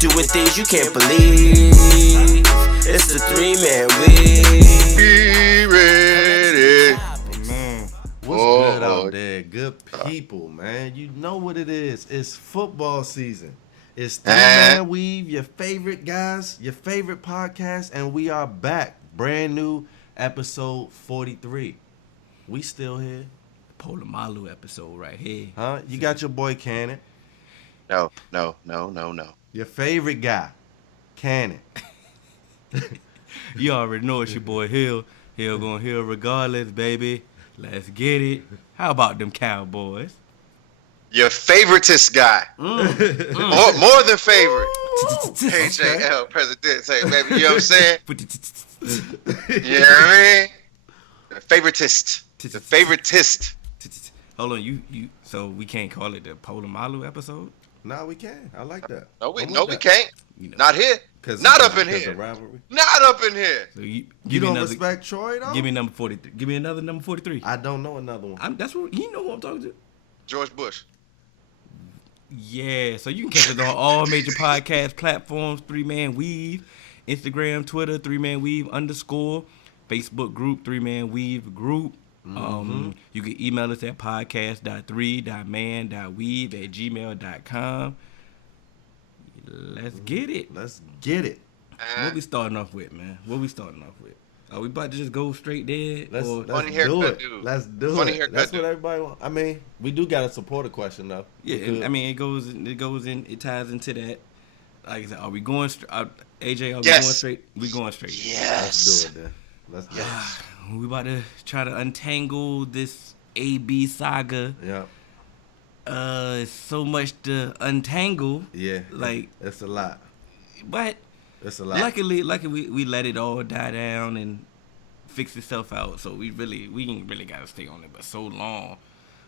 doing things you can't believe. It's the 3-man week. Be ready. Man, what's good out there? Good people, man. You know what it is. It's football season. It's 3-Man Weave, your favorite guys, your favorite podcast, and we are back. Brand new episode 43. We still here. Polamalu episode right here. Huh? You got your boy Cannon. No. Your favorite guy, Cannon. You already know it's your boy Hill. Hill gonna Hill regardless, baby. Let's get it. How about them Cowboys? Your favoritist guy. More than favorite. HAL president, say, baby. You know what I'm saying? You know what I mean? The favoritist. The favoritist. Hold on, you. So we can't call it the Polamalu episode? Nah, we can. I like that. No, we can't. You know. Not here. Not up in here. Rivalry. Not up in here. So You give me don't another. respect Troy, though? Give me number 43. Give me another number 43. I don't know another one. That's what you know who I'm talking to. George Bush. Yeah, so you can catch us on all major podcast platforms, 3-Man Weave, Instagram, Twitter, 3-Man Weave _ Facebook group, 3-Man Weave group. You can email us at podcast.3.man.weave@gmail.com. Let's get it. Let's get it. What we starting off with, man? What we starting off with? Are we about to just go straight there? Let's Funny do haircut, it. dude. Let's do Funny it. haircut, That's dude. what everybody wants. I mean, we do got a supporter question though. Yeah, and, I mean it goes in. It ties into that. Like I said, are we going straight? AJ, are we Yes. going straight? We going straight. Yes. Let's do it then. Let's do it. We about to try to untangle this AB saga. Yeah. It's so much to untangle. Yeah. Like, it's a lot. but It's a lot. luckily we let it all die down and fix itself out. So we ain't really gotta stay on it but so long.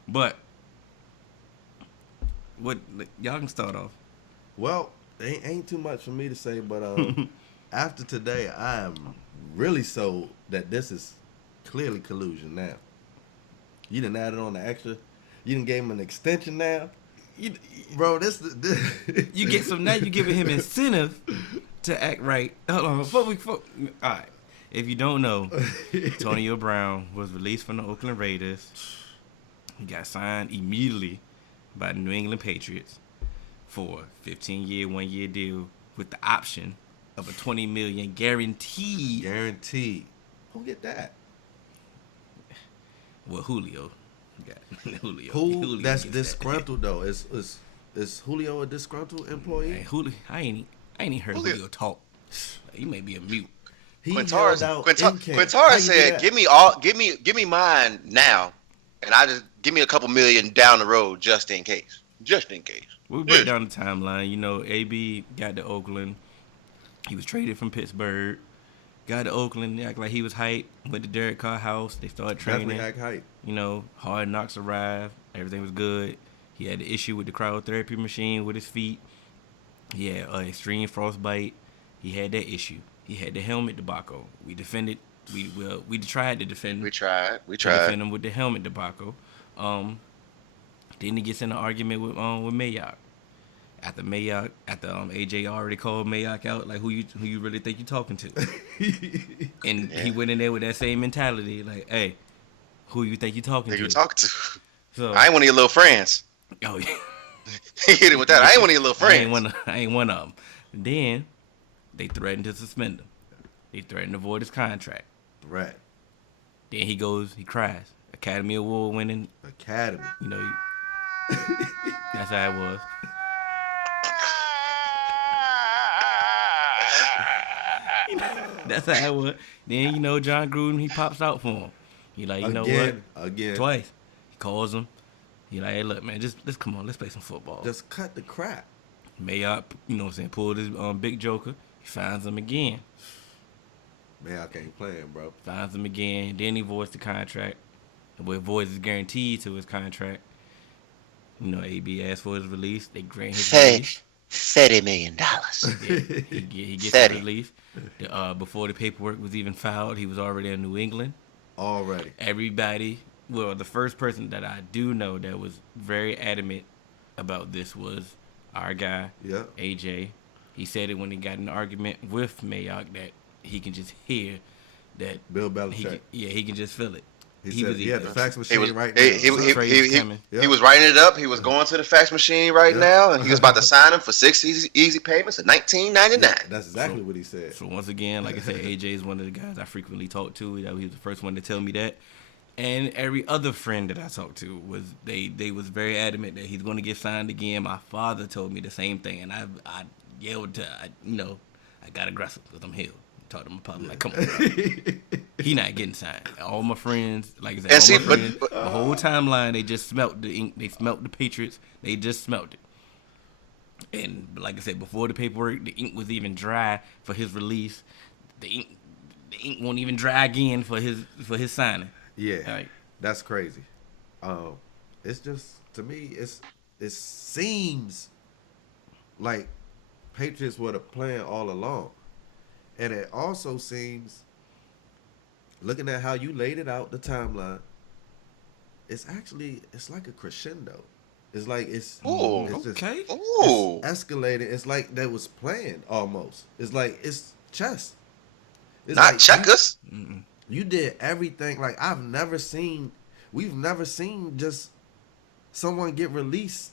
But what y'all can start off. Well, ain't too much for me to say, but after today, I am really sold that this is clearly collusion now. You done added on the extra. You done gave him an extension now. Bro, this You get so now you giving him incentive to act right. Hold on, all right. If you don't know, Antonio Brown was released from the Oakland Raiders. He got signed immediately by the New England Patriots for a 15-year, 1-year deal with the option of a $20 million guaranteed. Who get that? Well, Julio. Got Julio. Who? Julio That's gets that. disgruntled though. Is Julio a disgruntled employee? Hey, Julio, I ain't even heard Julio talk. He may be a mute. He yelled out in camp. How Quintara you do said, that? give me mine now, and I just give me a couple million down the road just in case. We'll break down the timeline. You know, AB got to Oakland. He was traded from Pittsburgh. Got to Oakland, act like he was hype. Went to Derek Carr house. They started training. Definitely act hype. You know, Hard Knocks arrived. Everything was good. He had the issue with the cryotherapy machine with his feet. He had extreme frostbite. He had that issue. He had the helmet debacle. We defended. We tried to defend. We tried. Defend him with the helmet debacle. Then he gets in an argument with Mayock. After AJ already called Mayock out, like who you really think you talking to? And he went in there with that same mentality, like, hey, who you think you talking to? You talking to? So I ain't one of your little friends. oh yeah, He hit it with that. I ain't one of your little friends. I ain't one of them. Then they threatened to suspend him. They threatened to void his contract. Right. Then he cries. Academy Award winning. Academy. You know, that's how it was. That's how it was. Then, you know, John Gruden, he pops out for him. He like, you know what? Again. Twice. He calls him. He like, hey, look, man, let's come on, let's play some football. Just cut the crap. Mayock, you know what I'm saying, pulled his big joker. He finds him again. Mayock ain't playing, bro. Finds him again. Then he voids the contract. But voids is guaranteed to his contract. You know, AB asked for his release. They grant his release. $30 million. Yeah, he gets his release. Before the paperwork was even filed, he was already in New England. Already. Everybody, well, the first person that I do know that was very adamant about this was our guy, Yep. AJ. He said it when he got in an argument with Mayock that he can just hear that Bill Belichick. He can just feel it. He said he had the fax machine he was, right he, now. he was writing it up. He was going to the fax machine right now, and he was about to sign him for 6 easy payments of $19.99. That's exactly what he said. So once again, like I said, AJ is one of the guys I frequently talk to. He was the first one to tell me that. And every other friend that I talked to was they was very adamant that he's going to get signed again. My father told me the same thing, and I yelled I got aggressive because I'm healed. Talked to my papa like, come on, bro. He not getting signed. All my friends, like I said, the whole timeline, they just smelt the ink. They smelt the Patriots. They just smelt it. And like I said, before the paperwork, the ink was even dry for his release. The ink won't even dry again for his signing. Yeah, that's crazy. It's just, to me, it seems like Patriots were the plan all along. And it also seems, looking at how you laid it out, the timeline, it's like a crescendo. It's like it's escalating. It's like that was planned almost. It's like it's chess. It's not like checkers. You did everything. Like we've never seen just someone get released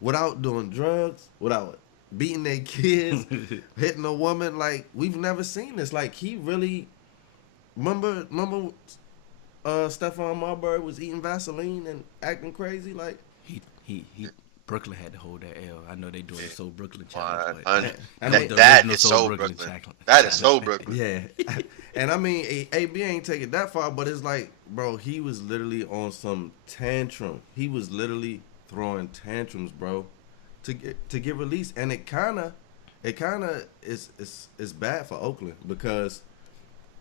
without doing drugs, without beating their kids, hitting a woman. Like, we've never seen this. Like, he really, remember Stephon Marbury was eating Vaseline and acting crazy. Like, he Brooklyn had to hold that L. I know they doing it so Brooklyn challenge. that is so Brooklyn. That is so Brooklyn. Yeah. And I mean, AB ain't take it that far, but it's like, bro, he was literally on some tantrum. He was literally throwing tantrums, bro, to get released. And it kind of is bad for Oakland because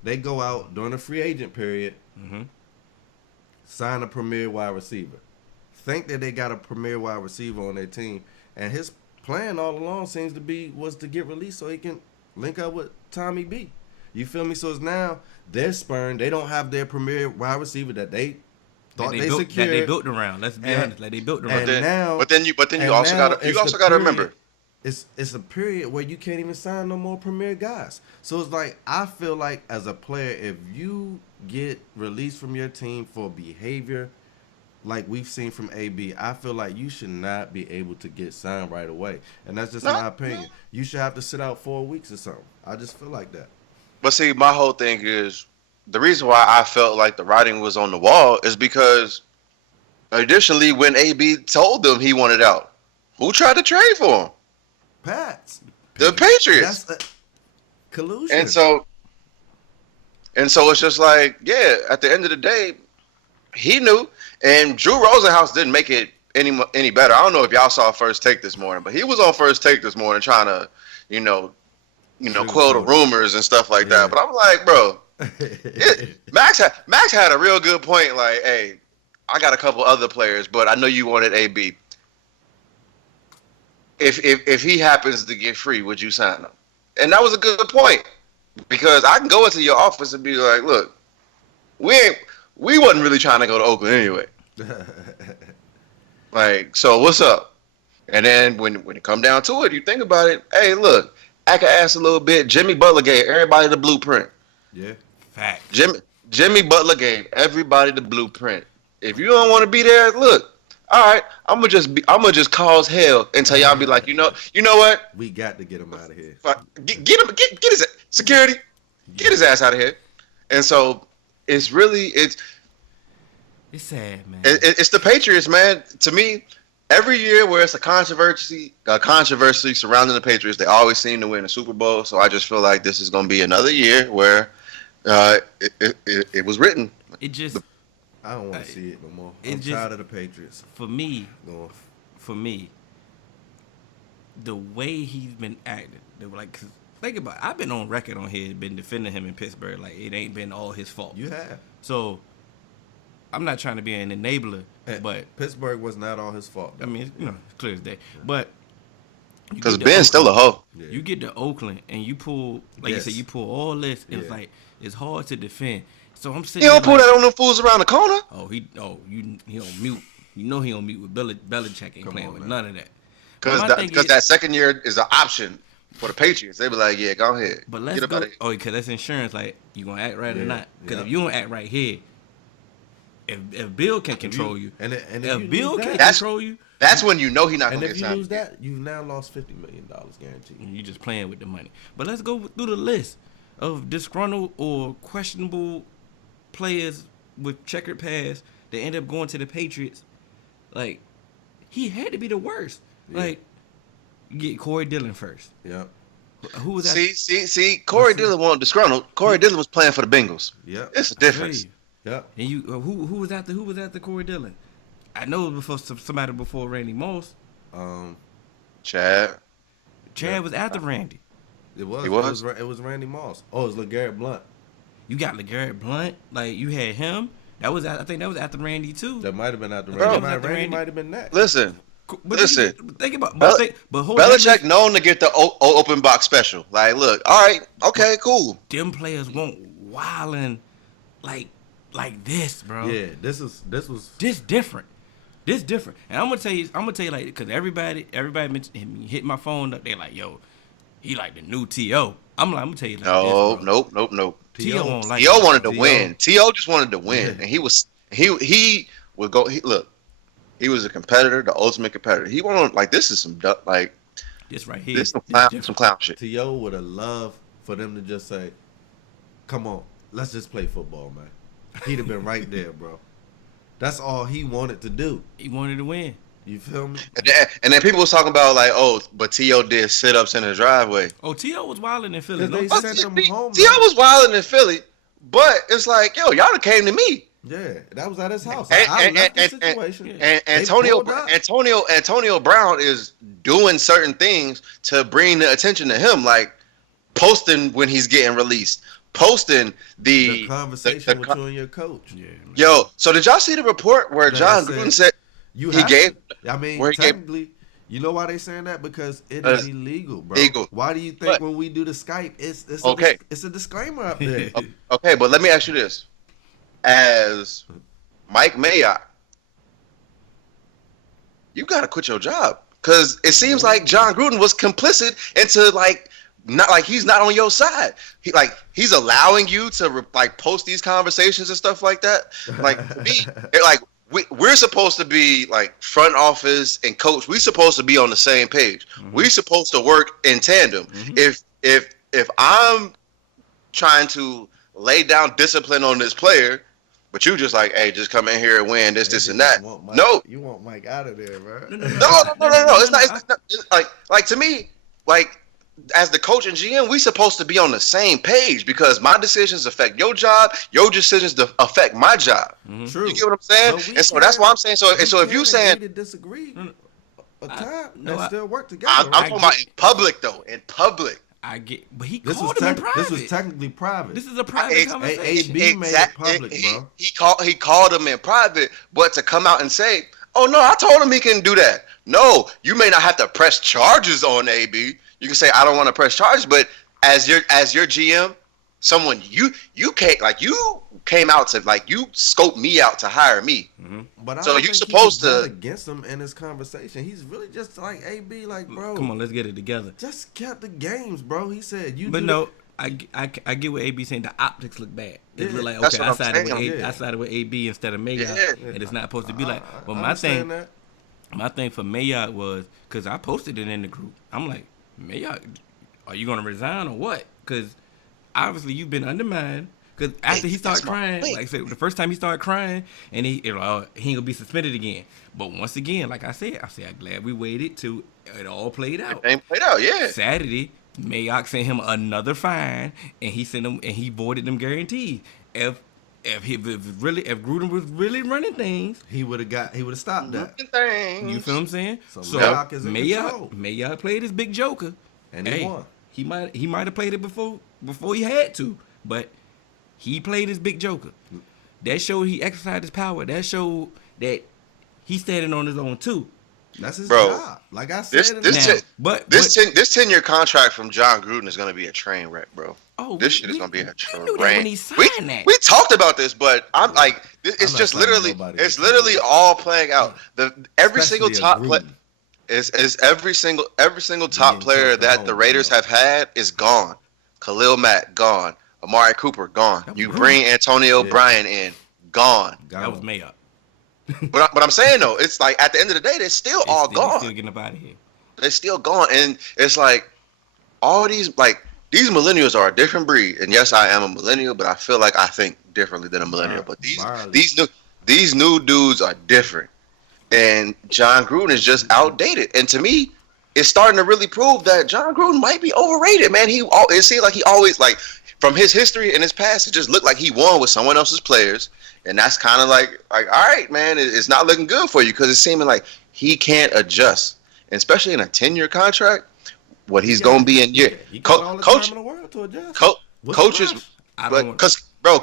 they go out during the free agent period, sign a premier wide receiver, think that they got a premier wide receiver on their team, and his plan all along seems to was to get released so he can link up with Tommy B. You feel me? So it's now they're spurned. They don't have their premier wide receiver that they thought they secured. That they built around. Let's be honest. Like, they built around. But then you also gotta remember. It's a period where you can't even sign no more premier guys. So it's like, I feel like as a player, if you get released from your team for behavior like we've seen from AB, I feel like you should not be able to get signed right away. And that's just my opinion. You should have to sit out 4 weeks or something. I just feel like that. But see, my whole thing is, the reason why I felt like the writing was on the wall is because additionally, when AB told them he wanted out, who tried to trade for him? Pats. The Patriots. That's a collusion. And so it's just like, yeah, at the end of the day, he knew. And Drew Rosenhaus didn't make it any better. I don't know if y'all saw First Take this morning, but he was on First Take this morning trying to, quell the rumors and stuff like that. But I'm like, bro, Max had a real good point. Like, hey, I got a couple other players, but I know you wanted AB. If he happens to get free, would you sign him? And that was a good point, because I can go into your office and be like, look, we wasn't really trying to go to Oakland anyway. Like, so what's up? And then when it come down to it, you think about it. Hey, look, I can ask a little bit. Jimmy Butler gave everybody the blueprint. Yeah, fact. Jimmy Butler gave everybody the blueprint. If you don't want to be there, look. All right, I'm gonna just cause hell until y'all be like, you know what? We got to get him out of here. Get him, get his security, get his ass out of here. And so it's sad, man. It's the Patriots, man. To me, every year where it's a controversy surrounding the Patriots, they always seem to win a Super Bowl. So I just feel like this is gonna be another year where it was written. I don't want to see it no more. I'm tired of the Patriots. For me, the way he's been acting, they were like, 'cause think about it, I've been on record on here, been defending him in Pittsburgh, like it ain't been all his fault. You have. So I'm not trying to be an enabler, but Pittsburgh was not all his fault. I mean, it's clear as day. But because Ben's still a hoe. Yeah. You get to Oakland and you pull, like you said, you pull all this, and it's like it's hard to defend. So I'm sitting. He don't pull that on them fools around the corner. He on mute. You know he on mute with Belichick. Ain't playing with none of that. Because that second year is an option. for the Patriots. They be like, yeah, go ahead. But let's Get up go. out of here. Oh, because that's insurance. Like, you gonna act right or not? Because Yeah. if you don't act right here, if Bill can control you, and if Bill can That's- control you, That's when you know he not and gonna if get you signed. lose that, you've now lost $50 million guaranteed. you just playing with the money. But let's go through the list of disgruntled or questionable players with checkered past that end up going to the Patriots. Like, he had to be the worst. Yeah. Like, you get Corey Dillon first. Yep. Who was that? See, Corey Dillon wasn't disgruntled. Corey Dillon was playing for the Bengals. Yep. It's a difference. Yep. And you, who was after Corey Dillon? I know it was before somebody before Randy Moss. Chad. Chad was after Randy. It was. He was? It was Randy Moss. Oh, it was LeGarrette Blunt. You got LeGarrette Blunt. Like, you had him. I think that was after Randy too. That might have been after Bro. Randy. That was after Randy Randy. might have been next. Listen, But Listen. think about. Bel- But hold Belichick known to get the open box special. Like, look, all right, okay, cool. Them players won't wildin' like this, bro. Yeah, this was. This different. This different. And I'm gonna tell you like, because everybody mentioned, hit my phone up. They like, yo, he like the new T.O. I'm gonna tell you like No, this, bro. nope. T.O. won't like T.O. that. wanted to T.O. win. T.O. just wanted to win, Yeah. and he would go. Look, he was a competitor, the ultimate competitor. He wanted like this is some like This right here. this some different. clown shit. T.O. would have loved for them to just say, "Come on, let's just play football, man." He'd have been right there, bro. That's all he wanted to do. He wanted to win. You feel me? And then people was talking about like, oh, but T.O. did sit ups in his driveway. Oh, T.O. was wilding in Philly. Because No? they sent him home. T.O. was wilding in Philly, but it's like, yo, y'all done came to me. Yeah, that was at his house. And- I and- left the and- situation. And They Antonio pulled up. Antonio Brown is doing certain things to bring the attention to him, like posting when he's getting released, posting The conversation with you and your coach. Yeah. Man. Yo, so did y'all see the report where That John said, Gruden said You he have gave? to. I mean, where he gave- technically, you know why they saying that? Because it is illegal, bro. Illegal. Why do you think But- when we do the Skype, it's Okay. it's a disclaimer up there? Okay, but let me ask you this: as Mike Mayock, you gotta quit your job because it seems like John Gruden was complicit into like. Not like he's not on your side. He's allowing you to like post these conversations and stuff like that. Like to me, we're supposed to be like front office and coach. We're supposed to be on the same page. Mm-hmm. We're supposed to work in tandem. Mhm. If I'm trying to lay down discipline on this player, but you just like, hey, just come in here and win this and that. No, You want Mike out of there, bro. no. It's not. It's like to me, like as the coach and GM, we supposed to be on the same page because my decisions affect your job, your decisions affect my job. True. You get what I'm saying? But we And so that's why I'm saying. So we if you can saying, agree to disagree, a time no, and I- still work together. I'm right? talking about in public though, in public. I get, but he This called was him in private. this was technically private. This is a private Ex- conversation. AB made it public, bro. He called him in private, but to come out and say, "Oh no, I told him he can do that." No, you may not have to press charges on AB. You can say, "I don't want to press charges," but as your GM, someone you came out to like you scoped me out to hire me. But I So don't you think supposed he was to- that against him in his conversation. He's really just like AB, like, bro. Come on, let's get it together. Just kept the games, bro. He said you. But do no, I get what AB saying. The optics look bad. It Yeah, look like, that's okay, what I'm saying. Yeah. I sided with AB instead of Mayock, Yeah. and it's not supposed to be like. But I my thing, understand that. my thing for Mayock was because I posted it in the group. I'm like, Mayock, are you gonna resign or what? Because obviously you've been undermined. Because after he started that's my crying, point. like I said, the first time he started crying, and he ain't gonna be suspended again. But once again, like I said, I'm glad we waited till it all played out. They played out, yeah. Saturday, Mayock sent him another fine, and he sent him and he voided them guarantees. If Gruden was really running things, He would have stopped that. you feel what I'm saying? So Mayock is in control. Mayock played his big joker, And he won. He might have played it before he had to, but he played his big joker. That showed he exercised his power. That showed that he's standing on his own too. That's his Bro, job. Like I said, this 10-year contract from John Gruden is gonna be a train wreck, bro. Oh, This shit is gonna be a train knew that when he wreck. signed that. We talked about this, but I'm like, it's not just signing literally, nobody. it's literally all playing out. Every Especially single a top Gruden. play, Is every single top player that the Raiders have had is gone. Khalil Mack gone. Amari Cooper gone. You bring Antonio Bryan in, gone. That was Mayock. But I'm saying though, it's like at the end of the day, they're still all gone. They're still getting up out of here. They're still gone, and it's like all these millennials are a different breed. And yes, I am a millennial, but I feel like I think differently than a millennial. But these new dudes are different. And John Gruden is just outdated. And to me, it's starting to really prove that John Gruden might be overrated, man. It seems like he always, like, from his history and his past, it just looked like he won with someone else's players. And that's kind of like, all right, man, it's not looking good for you because it's seeming like he can't adjust. And especially in a 10-year contract, what he's going to be in year. Coaches,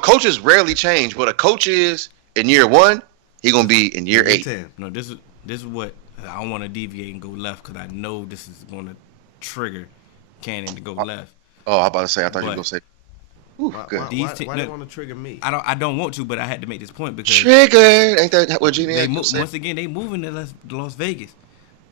coaches rarely change. What a coach is in year 1, he's going to be in year 8. No, this is what I don't want to deviate and go left because I know this is going to trigger Cannon to go left. Oh, I was about to say, I thought you were going to say. Why do you want to trigger me? I don't want to, but I had to make this point because triggered. Ain't that what Genie once again they moving to Las Vegas.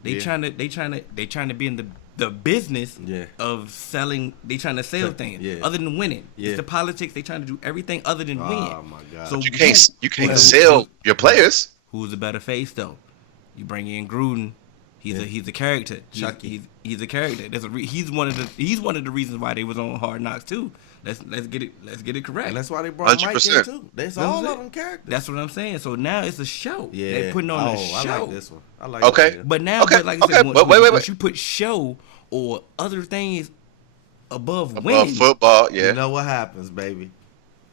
They trying to be in the business of selling. They trying to sell things other than winning. It's the politics. They trying to do everything other than win. Oh my God! So you can't sell your players. Who's a better face though? You bring in Gruden. He's a character. He's a character. He's one of the reasons why they was on Hard Knocks too. Let's get it correct. And that's why they brought 100%. Mike in too. That's all of them characters. That's what I'm saying. So now it's a show. Yeah, they're putting on a show. I like this one. I like okay. But now, but like I said, once you put show or other things above winning, football, you know what happens, baby.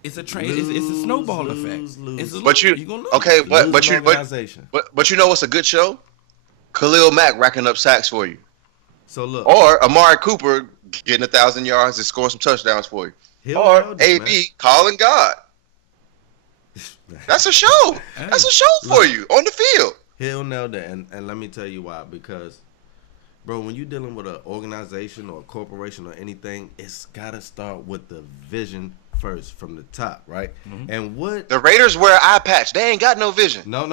It's a it's a snowball effect. But you know what's a good show? Khalil Mack racking up sacks for you. So look, or Amari Cooper getting 1,000 yards and scoring some touchdowns for you. Or AB calling God. That's a show. That's a show for you on the field. He'll nail that, and let me tell you why. Because, bro, when you're dealing with an organization or a corporation or anything, it's gotta start with the vision first from the top, right? Mm-hmm. And what the Raiders wear an eye patch. They ain't got no vision. No.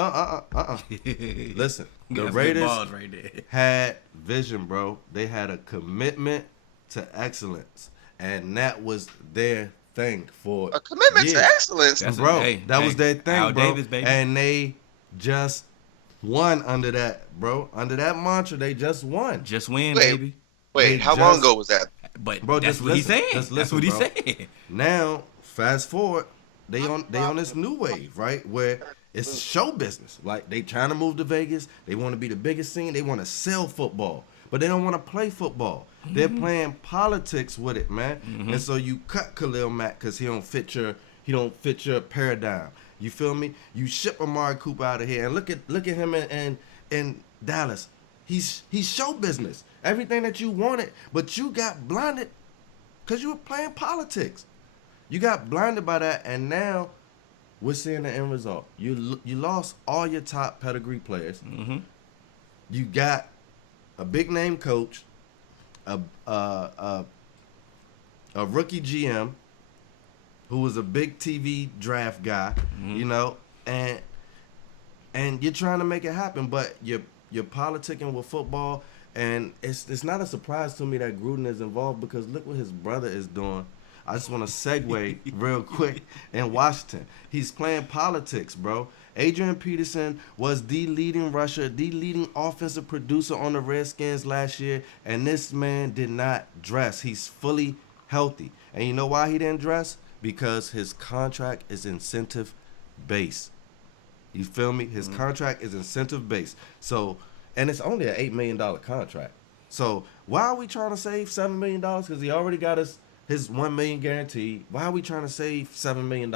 Listen, the Raiders had vision, bro. They had a commitment to excellence, and that was their thing for a commitment to excellence, bro. That was their thing, Al bro. Davis, baby. And they just won under that, bro. Under that mantra, they just won. Just win, baby. Wait, how long ago was that? But bro, that's what he's saying. That's what he's saying. Now, fast forward, they on this new wave, right? Where it's show business. Like they trying to move to Vegas. They want to be the biggest scene. They want to sell football, but they don't want to play football. Mm-hmm. They're playing politics with it, man. Mm-hmm. And so you cut Khalil Mack because he don't fit your paradigm. You feel me? You ship Amari Cooper out of here, and look at him in Dallas. He's show business. Everything that you wanted, but you got blinded because you were playing politics. You got blinded by that, and now we're seeing the end result. You lost all your top pedigree players. Mm-hmm. You got a big name coach, a rookie GM who was a big TV draft guy, you know, and you're trying to make it happen, but you're politicking with football. And it's not a surprise to me that Gruden is involved because look what his brother is doing. I just want to segue real quick in Washington. He's playing politics, bro. Adrian Peterson was the leading rusher, the leading offensive producer on the Redskins last year, and this man did not dress. He's fully healthy. And you know why he didn't dress? Because his contract is incentive-based. You feel me? His contract is incentive-based. So... And it's only an $8 million contract. So why are we trying to save $7 million? Because he already got his $1 million guaranteed. Why are we trying to save $7 million?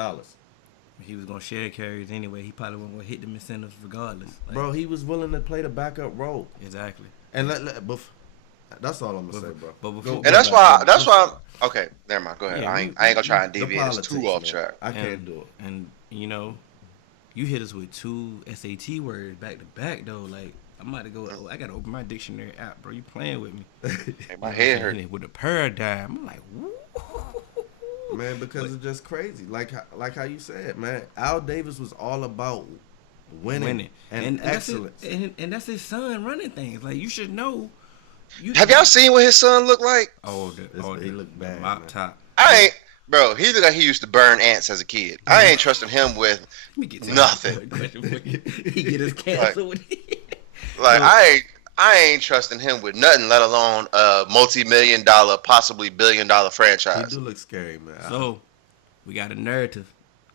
He was gonna share carries anyway. He probably wasn't gonna hit them incentives regardless. Like, bro, he was willing to play the backup role. Exactly. And that's all I'm gonna say, bro. And that's why. Okay, never mind. Go ahead. I ain't gonna try and deviate us too off track. I can't do it. And you know, you hit us with 2 SAT words back to back though, like. I'm about to go. I gotta open my dictionary app, bro. You playing with me? Hey, my head hurt. With a paradigm, I'm like, woo. Man, because it's just crazy. Like how you said, man. Al Davis was all about winning. And excellence. And that's his son running things. Like, you should know. Have y'all seen what his son look like? He look bad. Mop top. Bro, he look like he used to burn ants as a kid. I ain't trusting him with nothing. He get his cancer with it. Like, I ain't trusting him with nothing, let alone a multi-million-dollar, possibly billion-dollar franchise. He do look scary, man. So, we got a narrative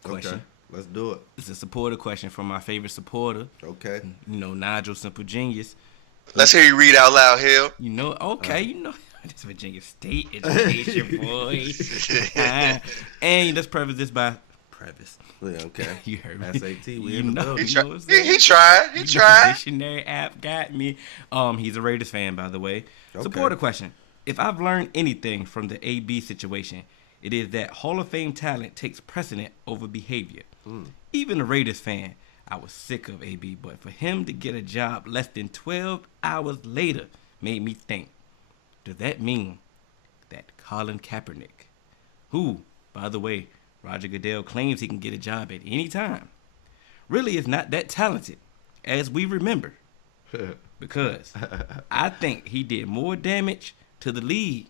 question. Okay, let's do it. It's a supporter question from my favorite supporter. Okay. You know, Nigel Simple Genius. Let's hear you read out loud, Hill. You know, okay, you know. This Virginia State education, boy. And let's preface this by Yeah, okay. You heard me. SAT, we You in the know, building. He you know what I'm saying? He tried. He tried. Dictionary app got me. He's a Raiders fan, by the way. Okay. Supporter question. If I've learned anything from the AB situation, it is that Hall of Fame talent takes precedent over behavior. Even a Raiders fan, I was sick of AB, but for him to get a job less than 12 hours later made me think, does that mean that Colin Kaepernick, who, by the way, Roger Goodell claims he can get a job at any time, really is not that talented as we remember? Because I think he did more damage to the league.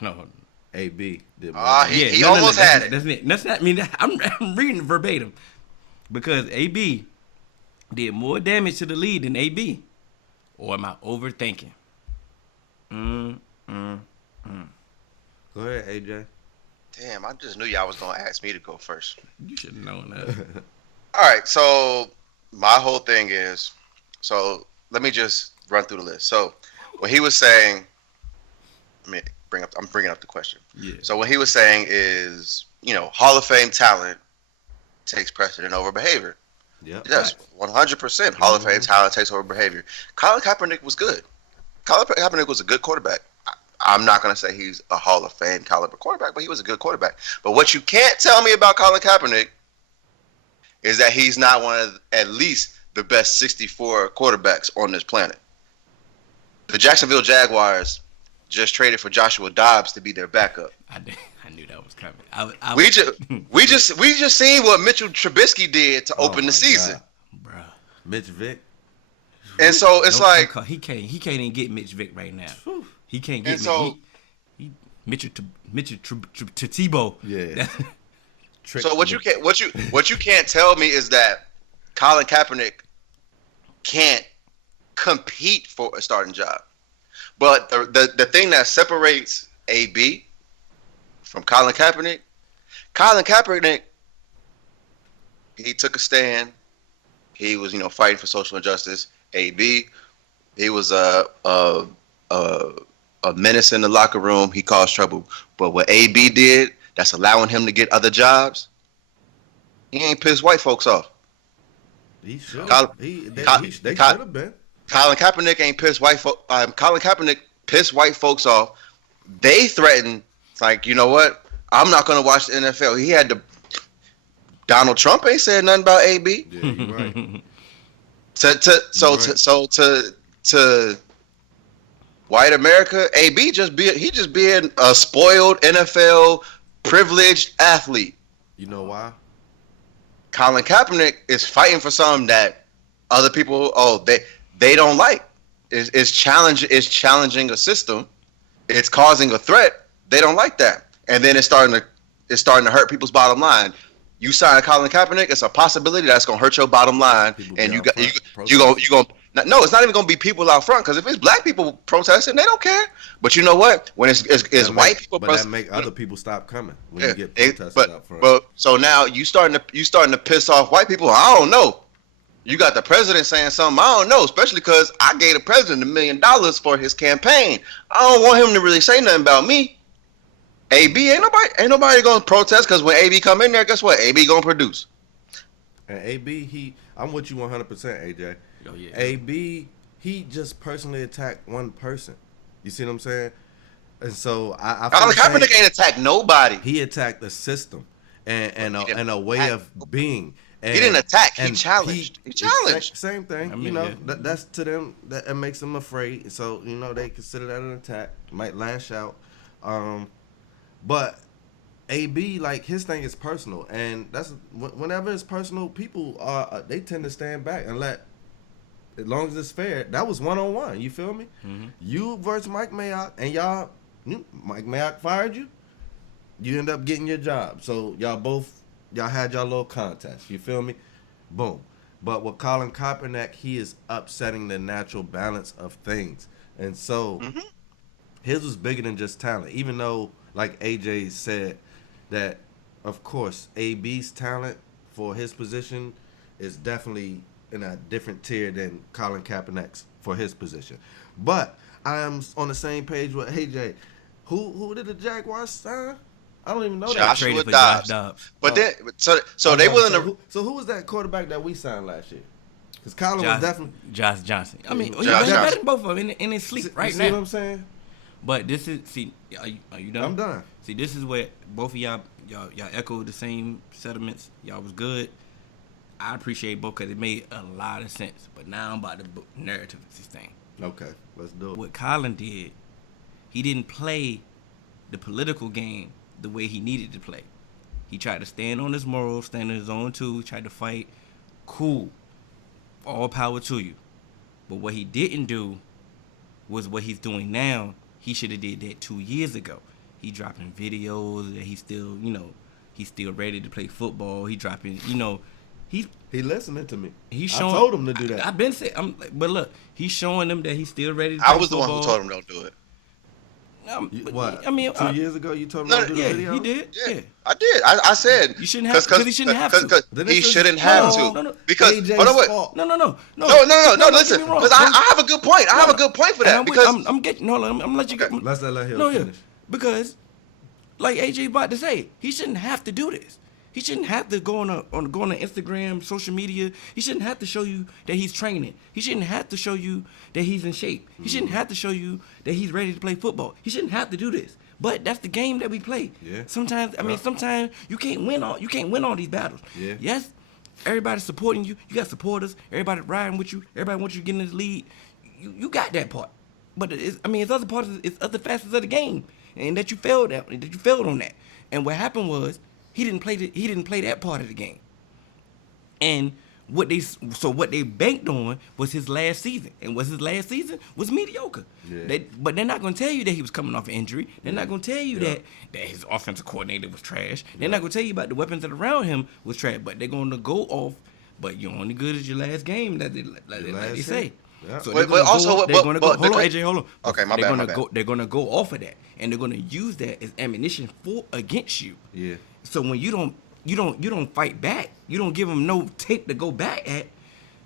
No, AB did He almost had it. That's me. That's not me. I'm reading verbatim. Because AB did more damage to the league than AB. Or am I overthinking? Go ahead, AJ. Damn, I just knew y'all was gonna ask me to go first. You should have known that. All right, so my whole thing is, so let me just run through the list. So what he was saying, I'm bringing up the question. Yeah. So what he was saying is, you know, Hall of Fame talent takes precedent over behavior. Yep. Yes, 100%. Hall of Fame talent takes over behavior. Colin Kaepernick was good. Colin Kaepernick was a good quarterback. I'm not going to say he's a Hall of Fame caliber quarterback, but he was a good quarterback. But what you can't tell me about Colin Kaepernick is that he's not one of at least the best 64 quarterbacks on this planet. The Jacksonville Jaguars just traded for Joshua Dobbs to be their backup. I knew that was coming. We just seen what Mitchell Trubisky did to open the season. Bruh. Mitch Vick. And so it's like he can't even get Mitch Vick right now. He can't get And so- Mitchell Tebow. Yeah. So what you can't tell me is that Colin Kaepernick can't compete for a starting job. But the thing that separates AB from Colin Kaepernick, he took a stand. He was, fighting for social injustice. AB, he was a menace in the locker room. He caused trouble. But what AB did, that's allowing him to get other jobs. He ain't pissed white folks off. He should. They should have been. Colin Kaepernick ain't pissed white folks. Colin Kaepernick pissed white folks off. They threatened, like, you know what? I'm not gonna watch the NFL. He had to. Donald Trump ain't said nothing about AB. Yeah, you're right. To white America, AB just being a spoiled NFL privileged athlete. You know why? Colin Kaepernick is fighting for something that other people they don't like. It's challenging a system. It's causing a threat. They don't like that, and then it's starting to hurt people's bottom line. You sign Colin Kaepernick, it's a possibility that's gonna hurt your bottom line, and you gonna. No, it's not even gonna be people out front, because if it's black people protesting, they don't care. But you know what? When it's white people, that make other people stop coming when you get protested out front. But so now you starting to piss off white people. I don't know. You got the president saying something. I don't know, especially because I gave the president $1 million for his campaign. I don't want him to really say nothing about me. AB ain't nobody gonna protest, because when AB come in there, guess what? AB gonna produce. And AB, I'm with you 100%, AJ. Oh, yeah. AB, he just personally attacked one person. You see what I'm saying? And so I Colin Kaepernick ain't attacked nobody. He attacked the system and a way of being. And, he didn't attack. He challenged. He challenged. Same thing. I mean, that's to them. That makes them afraid. So they consider that an attack. Might lash out. But AB, like, his thing is personal, and that's whenever it's personal, people they tend to stand back and let, as long as it's fair. That was 1-on-1. You feel me? Mm-hmm. You versus Mike Mayock, and Mike Mayock fired you. You end up getting your job. So y'all had y'all little contest. You feel me? Boom. But with Colin Kaepernick, he is upsetting the natural balance of things, and so his was bigger than just talent. Even though, like AJ said, that of course AB's talent for his position is definitely in a different tier than Colin Kaepernick's for his position. But I am on the same page with AJ. Who did the Jaguars sign? I don't even know that. Joshua Dobbs. But then, so they willing to. So who was that quarterback that we signed last year? Because Colin was definitely Josh Johnson. I mean, he's Josh better than both of them in his sleep right now. See what I'm saying? But this is are you done? I'm done. See, this is where both of y'all echoed the same sentiments. Y'all was good. I appreciate both because it made a lot of sense. But now I'm about the narrative of this thing. Okay, let's do it. What Colin did, he didn't play the political game the way he needed to play. He tried to stand on his morals, stand on his own too. He tried to fight. Cool. All power to you. But what he didn't do was what he's doing now. He should have did that 2 years ago. He dropping videos that he's still, he's still ready to play football. He dropping, he listening to me. He's showing. I told him to do that. I've been saying, but look, he's showing them that he's still ready to I play was the football. one who told him don't do it. What? I mean, 2 years ago, you told him to do the video? he did. Yeah, I did. I said You shouldn't have because he shouldn't have to. He shouldn't have to. No. Because AJ's hold on, wait. fault. No. Listen, because I have a good point. I have a good point for that. Because I'm getting. Hold on, I'm gonna let you go. Let's let him No, yeah, finish. because like AJ about to say, he shouldn't have to do this. He shouldn't have to go on Instagram, social media. He shouldn't have to show you that he's training. He shouldn't have to show you that he's in shape. He shouldn't have to show you that he's ready to play football. He shouldn't have to do this. But that's the game that we play. Yeah. Sometimes you can't win all these battles. Yeah. Yes, everybody's supporting you. You got supporters. Everybody riding with you. Everybody wants you to get in this lead. You got that part. But it's other parts. It's other facets of the game, and that you failed at. That you failed on that. And what happened was he didn't play that part of the game. And what they banked on was his last season, and his last season was mediocre. Yeah. But they're not going to tell you that he was coming off an injury. They're not going to tell you that his offensive coordinator was trash. They're not going to tell you about the weapons that around him was trash. But they're going to go off. But you're only good as your last game, like they say. Yeah. So But also, they're going to go. Hold on, AJ, hold on. Okay, my bad. They're going to go off of that, and they're going to use that as ammunition against you. Yeah. So when you don't fight back, you don't give them no tape to go back at,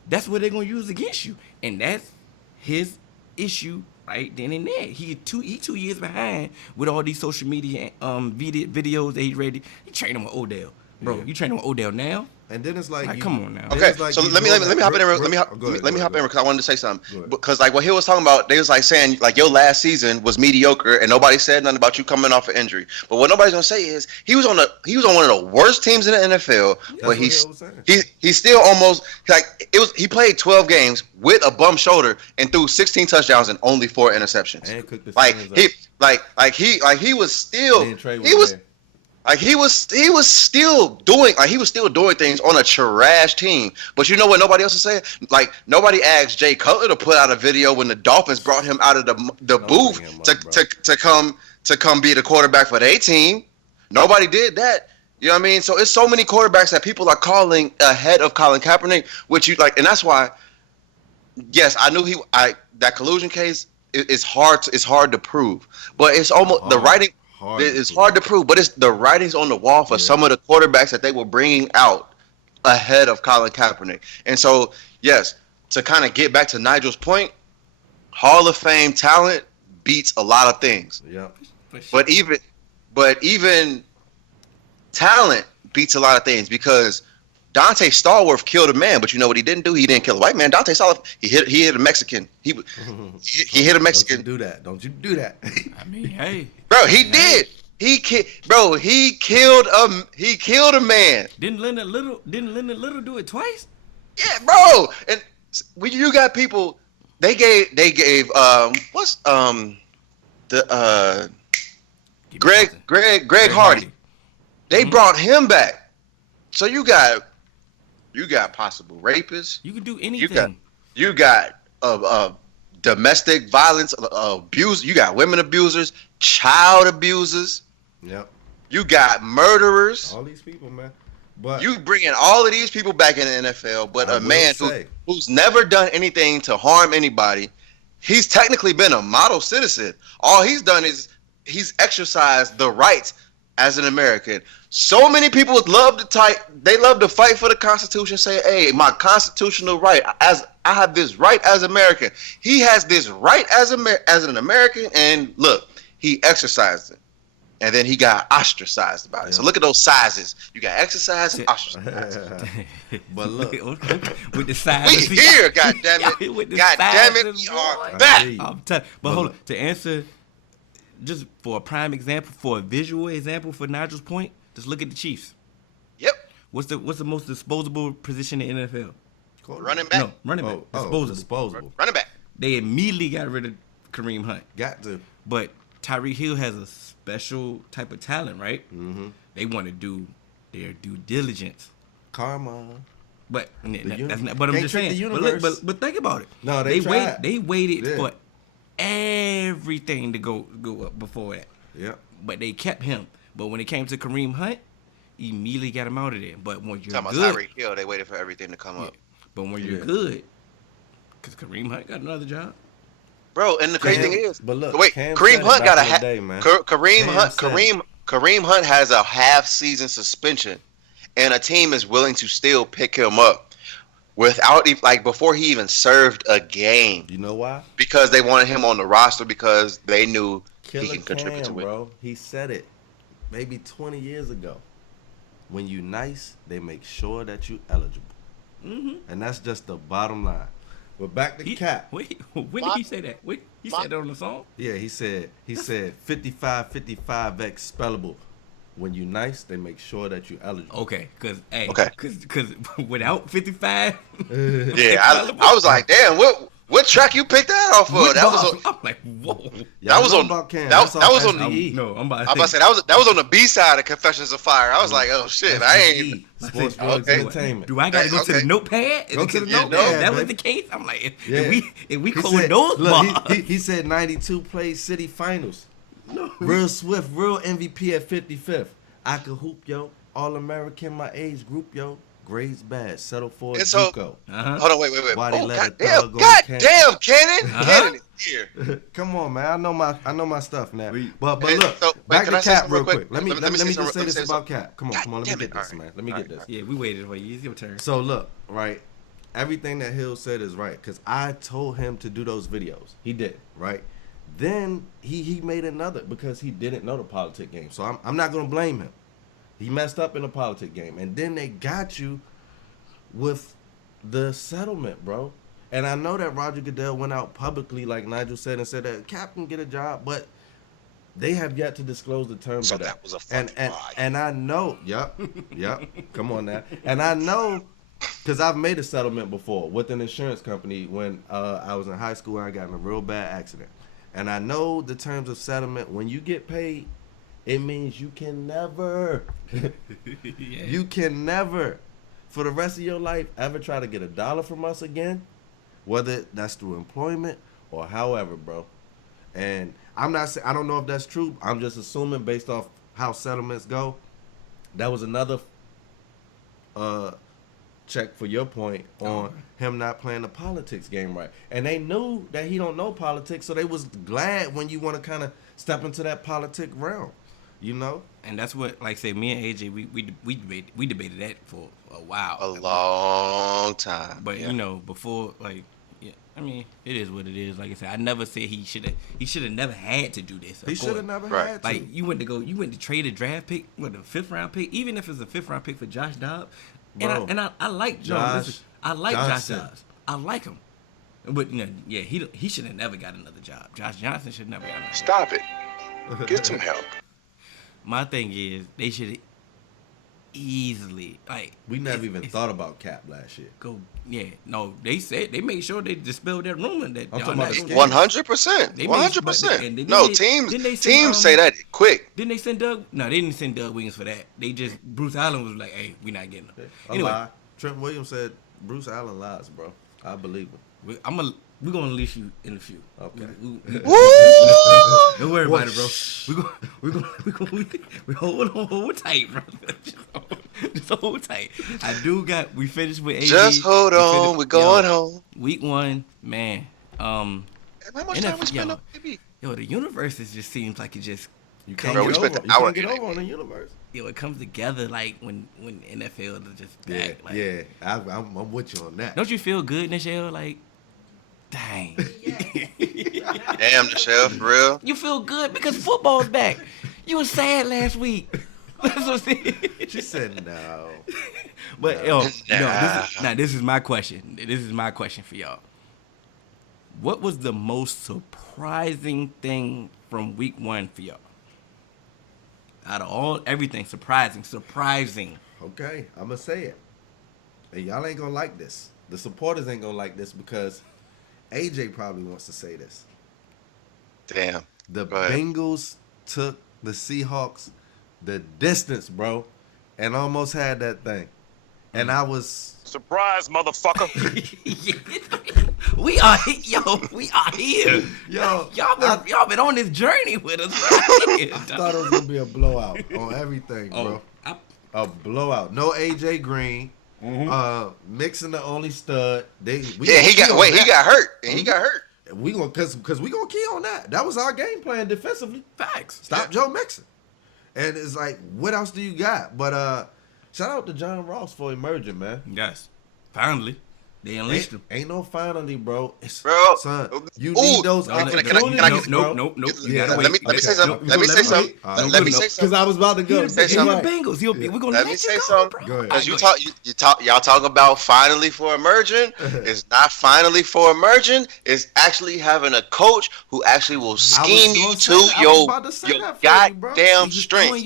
that's what they're gonna use against you, and that's his issue right then and there. He 2 years behind with all these social media videos that he's ready. He training with Odell, bro. Yeah. You training with Odell now? And then it's like, Come on now. Okay, like so you let me hop in. Let me hop in ahead. because I wanted to say something. Go ahead. Because like what he was talking about, they was like saying like your last season was mediocre and nobody said nothing about you coming off an injury. But what nobody's gonna say is he was on one of the worst teams in the NFL. But he's still almost like he played 12 games with a bum shoulder and threw 16 touchdowns and only 4 interceptions. And cooked the Like Steelers up. he was still Then Trey he was. there. Like he was still doing things on a trash team. But you know what nobody else is saying? Like nobody asked Jay Cutler to put out a video when the Dolphins brought him out of the booth to come be the quarterback for their team. Nobody did that. You know what I mean? So it's so many quarterbacks that people are calling ahead of Colin Kaepernick, which you like, and that's why. Yes, I knew that collusion case is hard to prove, but it's almost the writing. It's hard to prove, but it's the writing's on the wall for some of the quarterbacks that they were bringing out ahead of Colin Kaepernick. And so, yes, to kind of get back to Nigel's point, Hall of Fame talent beats a lot of things. Yeah. But even talent beats a lot of things because Dante Stallworth killed a man, but you know what he didn't do? He didn't kill a white man. Dante Stallworth, he hit a Mexican. He hit a Mexican. Don't you do that. I mean, hey. Bro, he did. He killed a man. Didn't Leonard Little do it twice? Yeah, bro. And when you got people, they gave Greg Hardy. They brought him back. So you got possible rapists. You can do anything. You got domestic violence abuse. You got women abusers, child abusers. Yep. You got murderers. All these people, man. But you bringing all of these people back in the NFL, but I a man will who's never done anything to harm anybody. He's technically been a model citizen. All he's done is he's exercised the rights as an American. So many people love to fight for the Constitution, say, hey, my constitutional right, as I have this right as American. He has this right as an American, and look, he exercised it. And then he got ostracized about it. So look at those sizes. You got exercise and ostracized. But look, with the size. We here, goddammit. Goddammit, we are back. I'm telling. But hold on. To answer, just for a prime example, for a visual example for Nigel's point, just look at the Chiefs. Yep. What's the most disposable position in the NFL? Running back. No, running back. Disposable. Running back. They immediately got rid of Kareem Hunt. Got to. But Tyreek Hill has a special type of talent, right? Mm-hmm. They want to do their due diligence. Karma. But that's not. But I'm just saying. But think about it. No, They waited for everything to go up before that. Yep. But they kept him. But when it came to Kareem Hunt, immediately got him out of there. But when you're talking good, about Tyreek Hill, they waited for everything to come up. But when you're good, because Kareem Hunt got another job. Bro, and the crazy thing is, but look, wait, Kareem Hunt got Kareem Hunt has a half-season suspension, and a team is willing to still pick him up without before he even served a game. You know why? Because they wanted him on the roster because they knew Killer he can contribute to it. Bro, he said it maybe 20 years ago. When you nice, they make sure that you eligible, and that's just the bottom line. But back to Cap. Wait, when did he say that? He said that on the song? Yeah, he said 55 expellable. When you nice, they make sure that you eligible. Okay, cause without 55, yeah, I was like, damn, what track you picked that off of? I'm like, whoa. That was on. That was on. No, I'm about to say that was on the B side of Confessions of Fire. I was like, oh shit, I ain't. Sports drugs entertainment. Do I gotta go to the notepad? Go to the notepad. That was the case. I'm like, if we close those bars. He said 92 played city finals. No. Real Swift, real MVP at 55th. I could hoop, yo. All American, my age group, yo. Grades bad. Settle for a JUCO. Hold on, wait. Why they let goddamn, Cannon. Cannon is here. Come on, man. I know my stuff now. But look, back to Cap real quick. Let me just say this about Cap. Come on. Let me get this, man. Let me get this. Yeah, we waited for you. It's your turn. So look, right. Everything that Hill said is right because I told him to do those videos. He did, right? Then he made another because he didn't know the politic game. So I'm not gonna blame him. He messed up in the politic game, and then they got you with the settlement, bro. And I know that Roger Goodell went out publicly, like Nigel said, and said that Cap can get a job, but they have yet to disclose the terms of that. That was a fucking lie. And I know, yep, come on now. And I know, because I've made a settlement before with an insurance company when I was in high school and I got in a real bad accident. And I know the terms of settlement. When you get paid, it means you can never, you can never, for the rest of your life, ever try to get $1 from us again, whether that's through employment or however, bro. And I'm not saying, I don't know if that's true. I'm just assuming based off how settlements go. That was another check for your point on him not playing the politics game right. And they knew that he don't know politics, so they was glad when you want to kind of step into that politic realm. You know, and that's what, like, say, me and AJ, we debated that for a while, a long time. But you know, before, like, yeah, I mean, it is what it is. Like I said, I never said he should have never had to do this. He should have never had to. Like, you went to trade a draft pick with a 5th round pick, even if it's a 5th round pick for Josh Dobbs. Bro, and I like Josh. I like Josh Dobbs. I like him. But you know, yeah, he should have never got another job. Josh Johnson should never got another job. Stop it. Get some help. My thing is, they should. easily. Like We never even thought about Cap last year. They made sure they dispelled that rumor that I'm y'all talking about not the gonna- 100%. They made- 100%. and then No, they- teams then they send, say that quick. Didn't they send Doug? No, they didn't send Doug Williams for that. They just Bruce Allen was like, "Hey, we not getting him." A Anyway, lie. Trent Williams said Bruce Allen lies, bro. I believe him. we're gonna unleash you in a few. Okay. Don't worry about it, bro. We hold tight, bro. Just hold tight. We finished with AD. Just hold on, we're going home. Week 1, man. How much time we spend on TV? Yo, the universe just seems like it just You can't Bro, we get spent over. an You hour can't get in it. over on the universe. it comes together like when NFL is just back. Like, Yeah, I'm with you on that. Don't you feel good, Nichelle? Like, dang. Damn, Michelle, for real. You feel good because football's back. You was sad last week. That's what I'm saying. She said no. But this is my question. This is my question for y'all. What was the most surprising thing from week 1 for y'all? Out of everything, surprising. Okay, I'm gonna say it. And y'all ain't gonna like this. The supporters ain't gonna like this because AJ probably wants to say this. Damn. The Go ahead. Bengals took the Seahawks the distance, bro, and almost had that thing. And I was Surprise, motherfucker. We are here. Yo, Y'all been on this journey with us. I thought it was gonna be a blowout on everything, bro. I- A blowout. No AJ Green. Mixing the only stud. He He got hurt. And he got hurt. We gonna cause we gonna key on that. That was our game plan defensively. Facts. Stop Joe Mixon. And it's like, what else do you got? But shout out to John Ross for emerging, man. Yes. Finally. They unleashed him. Ain't no finally, bro. Bro. Son, you Ooh. need those Can I- opportunities, bro. Nope. Yeah, Let me say something. Let me say something. Let me say Because something. I was about to go. Say He something. the Bengals. We're gonna Let let me you say go, something. bro. Go ahead. Because y'all talk about finally for emerging. It's not finally for emerging. It's actually having a coach who actually will scheme you to your goddamn strength.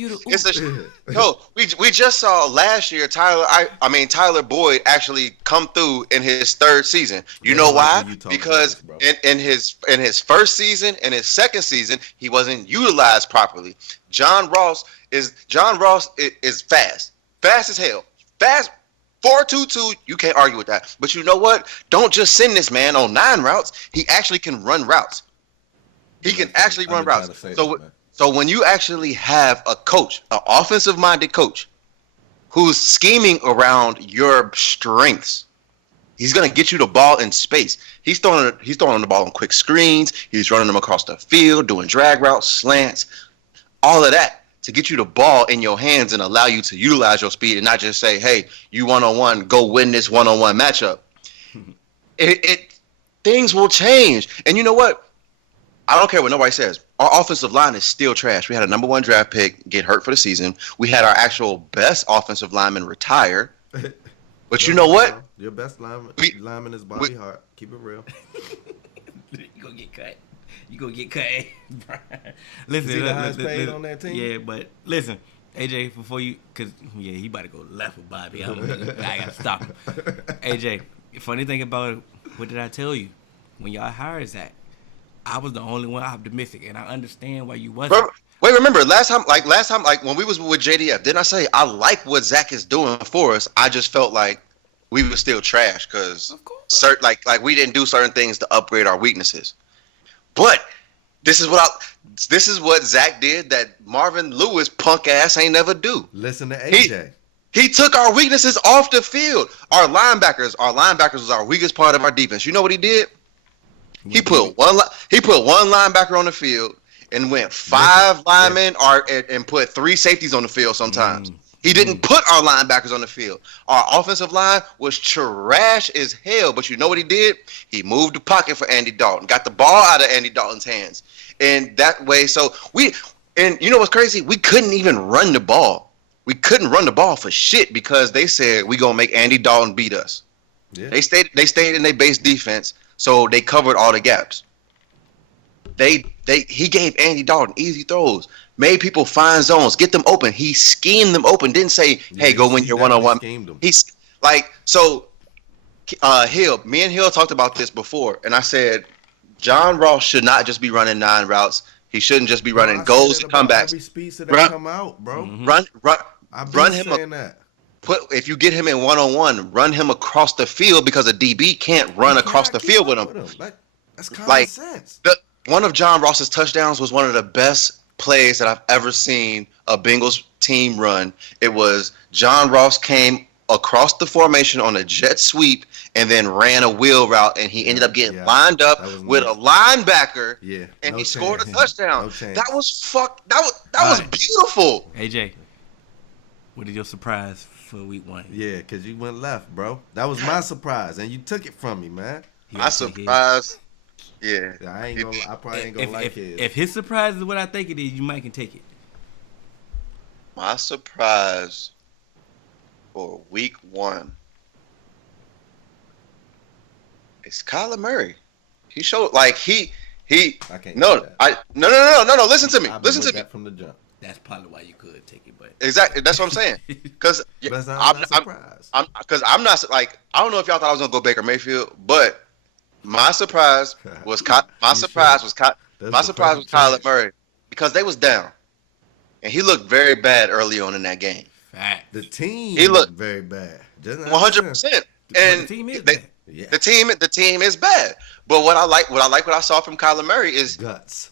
No, we just saw last year Tyler Boyd actually come through in his 3rd season. You know why? Because in his first season and his second season, he wasn't utilized properly. John Ross is fast as hell, fast 4.22. You can't argue with that. But you know what? Don't just send this man on 9 routes. He actually can run routes. He can actually run routes. So when you actually have a coach, an offensive-minded coach, who's scheming around your strengths, he's gonna get you the ball in space. He's throwing the ball on quick screens. He's running them across the field, doing drag routes, slants, all of that to get you the ball in your hands and allow you to utilize your speed and not just say, "Hey, you one-on-one, go win this one-on-one matchup." Things will change, and you know what? I don't care what nobody says. Our offensive line is still trash. We had a number 1 draft pick get hurt for the season. We had our actual best offensive lineman retire. But you know what? Your best lineman is Bobby Hart. Keep it real. You gonna get cut. Listen, Is he the highest paid on that team? Yeah, but listen, AJ, he about to go left with Bobby. I gotta stop him. AJ, funny thing about it, what did I tell you? When y'all hired Zach, I was the only one optimistic, and I understand why you wasn't. Wait, remember last time, when we was with JDF, didn't I say I like what Zach is doing for us? I just felt like we were still trash because we didn't do certain things to upgrade our weaknesses. But this is what Zach did that Marvin Lewis punk ass ain't never do. Listen to AJ. He took our weaknesses off the field. Our linebackers was our weakest part of our defense. You know what he did? He put one linebacker on the field and went 5 linemen and put 3 safeties on the field sometimes. He didn't put our linebackers on the field. Our offensive line was trash as hell, but you know what he did? He moved the pocket for Andy Dalton, got the ball out of Andy Dalton's hands. And that way, and you know what's crazy? We couldn't even run the ball. We couldn't run the ball for shit because they said we gonna make Andy Dalton beat us. Yeah. They stayed in their base defense, so they covered all the gaps. he gave Andy Dalton easy throws, made people find zones, get them open. He schemed them open. Didn't say, "Hey, go win your one-on-one." He's like so. Hill, me and Hill talked about this before, and I said John Ross should not just be running 9 routes. He shouldn't just be running goals and comebacks. Every speed that come out, bro. Run him. If you get him in one-on-one, run him across the field because a DB can't run across the field with him. That's common sense. One of John Ross's touchdowns was one of the best plays that I've ever seen a Bengals team run. It was John Ross came across the formation on a jet sweep and then ran a wheel route, and he ended up getting lined up with a linebacker. Yeah, and he scored a touchdown. That was beautiful. AJ, what is your surprise for week 1? Yeah, because you went left, bro. That was my surprise, and you took it from me, man. My surprise. Yeah, I probably ain't gonna like it. If his surprise is what I think it is, you might can take it. My surprise for week 1 is Kyler Murray. He showed he. I can't. No. Listen to me. Listen to me. From the jump. That's probably why you could take it, but exactly. That's what I'm saying. Because I'm not like I don't know if y'all thought I was gonna go Baker Mayfield, but my surprise was Kyler Murray because they was down, and he looked very bad early on in that game. Fact. The team he looked very bad. 100%. And the team is bad. Yeah. The team is bad. But what I saw from Kyler Murray is guts.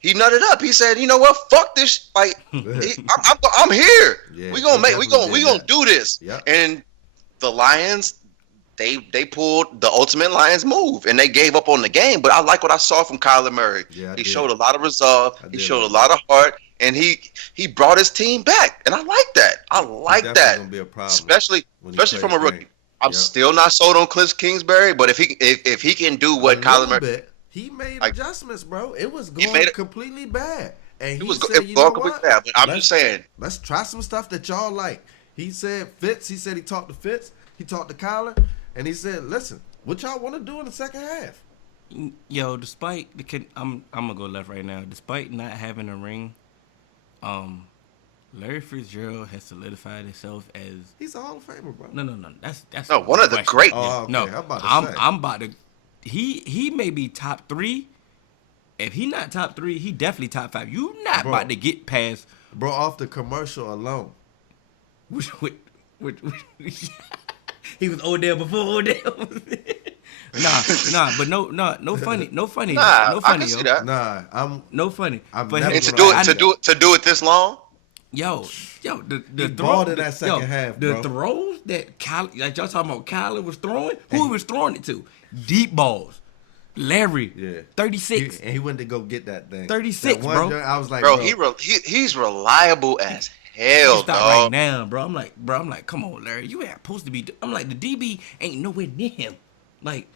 He nutted up. He said, "You know what? Fuck this. Like, I'm here. Yeah, we gonna do this." Yep. And the Lions, they pulled the ultimate Lions move, and they gave up on the game. But I like what I saw from Kyler Murray. Yeah, he showed a lot of resolve. He showed a lot of heart, and he brought his team back. And I like that. I like that. Gonna be a problem especially from a rookie. I'm still not sold on Cliff Kingsbury, but if he can do what Kyler Murray. He made adjustments, bro. It was going completely bad. And he said, it was going completely bad. But I'm just saying. Let's try some stuff that y'all like. He said Fitz. He said he talked to Fitz. He talked to Kyler. And he said, listen, what y'all want to do in the second half? Yo, despite I'm going to go left right now. Despite not having a ring, Larry Fitzgerald has solidified himself as... He's a Hall of Famer, bro. No. That's no, one of the great... Oh, okay. No, I'm about to... He may be top 3. If he not top 3, he definitely top 5. You not about to get past... Bro, off the commercial alone. Which he was Odell before Odell. Nah, but no funny. I can see that. No funny. And to do it this long. Yo, the throw in that second half, bro. The throws that Kyler, like y'all talking about, Kyler was throwing. Who he was throwing it to? Deep balls. Larry, 36. And he went to go get that thing. 36, bro. I was like, bro, he's reliable as hell, dog. Right now, bro. I'm like, come on, Larry. You ain't supposed to be. I'm like, the DB ain't nowhere near him. Like,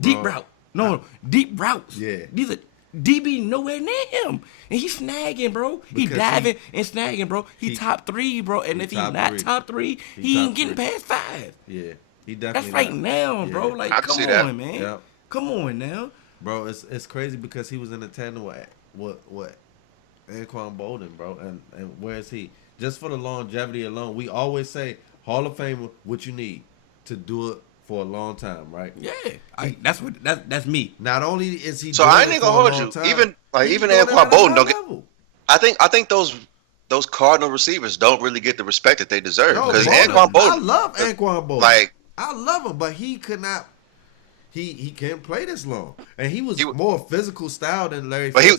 deep route. No, deep routes. Yeah. These are DB nowhere near him. And he's snagging, bro. He diving and snagging, bro. He top 3, bro. And if he's not top 3, he ain't getting past 5. Yeah. He definitely That's right now, bro. Like, come on, man. Yep. Come on now. Bro, it's crazy because he was in the tandem with Anquan Bolden, bro. And where is he? Just for the longevity alone, we always say Hall of Famer, what you need to do it for a long time, right? Yeah, that's me. Not only is he so I ain't gonna hold you. Time, even Anquan Bolden don't get. I think those Cardinal receivers don't really get the respect that they deserve because Anquan Bolden. I love Anquan Bolden. Like I love him, but he could not. He can't play this long, and he was more physical style than Larry. But he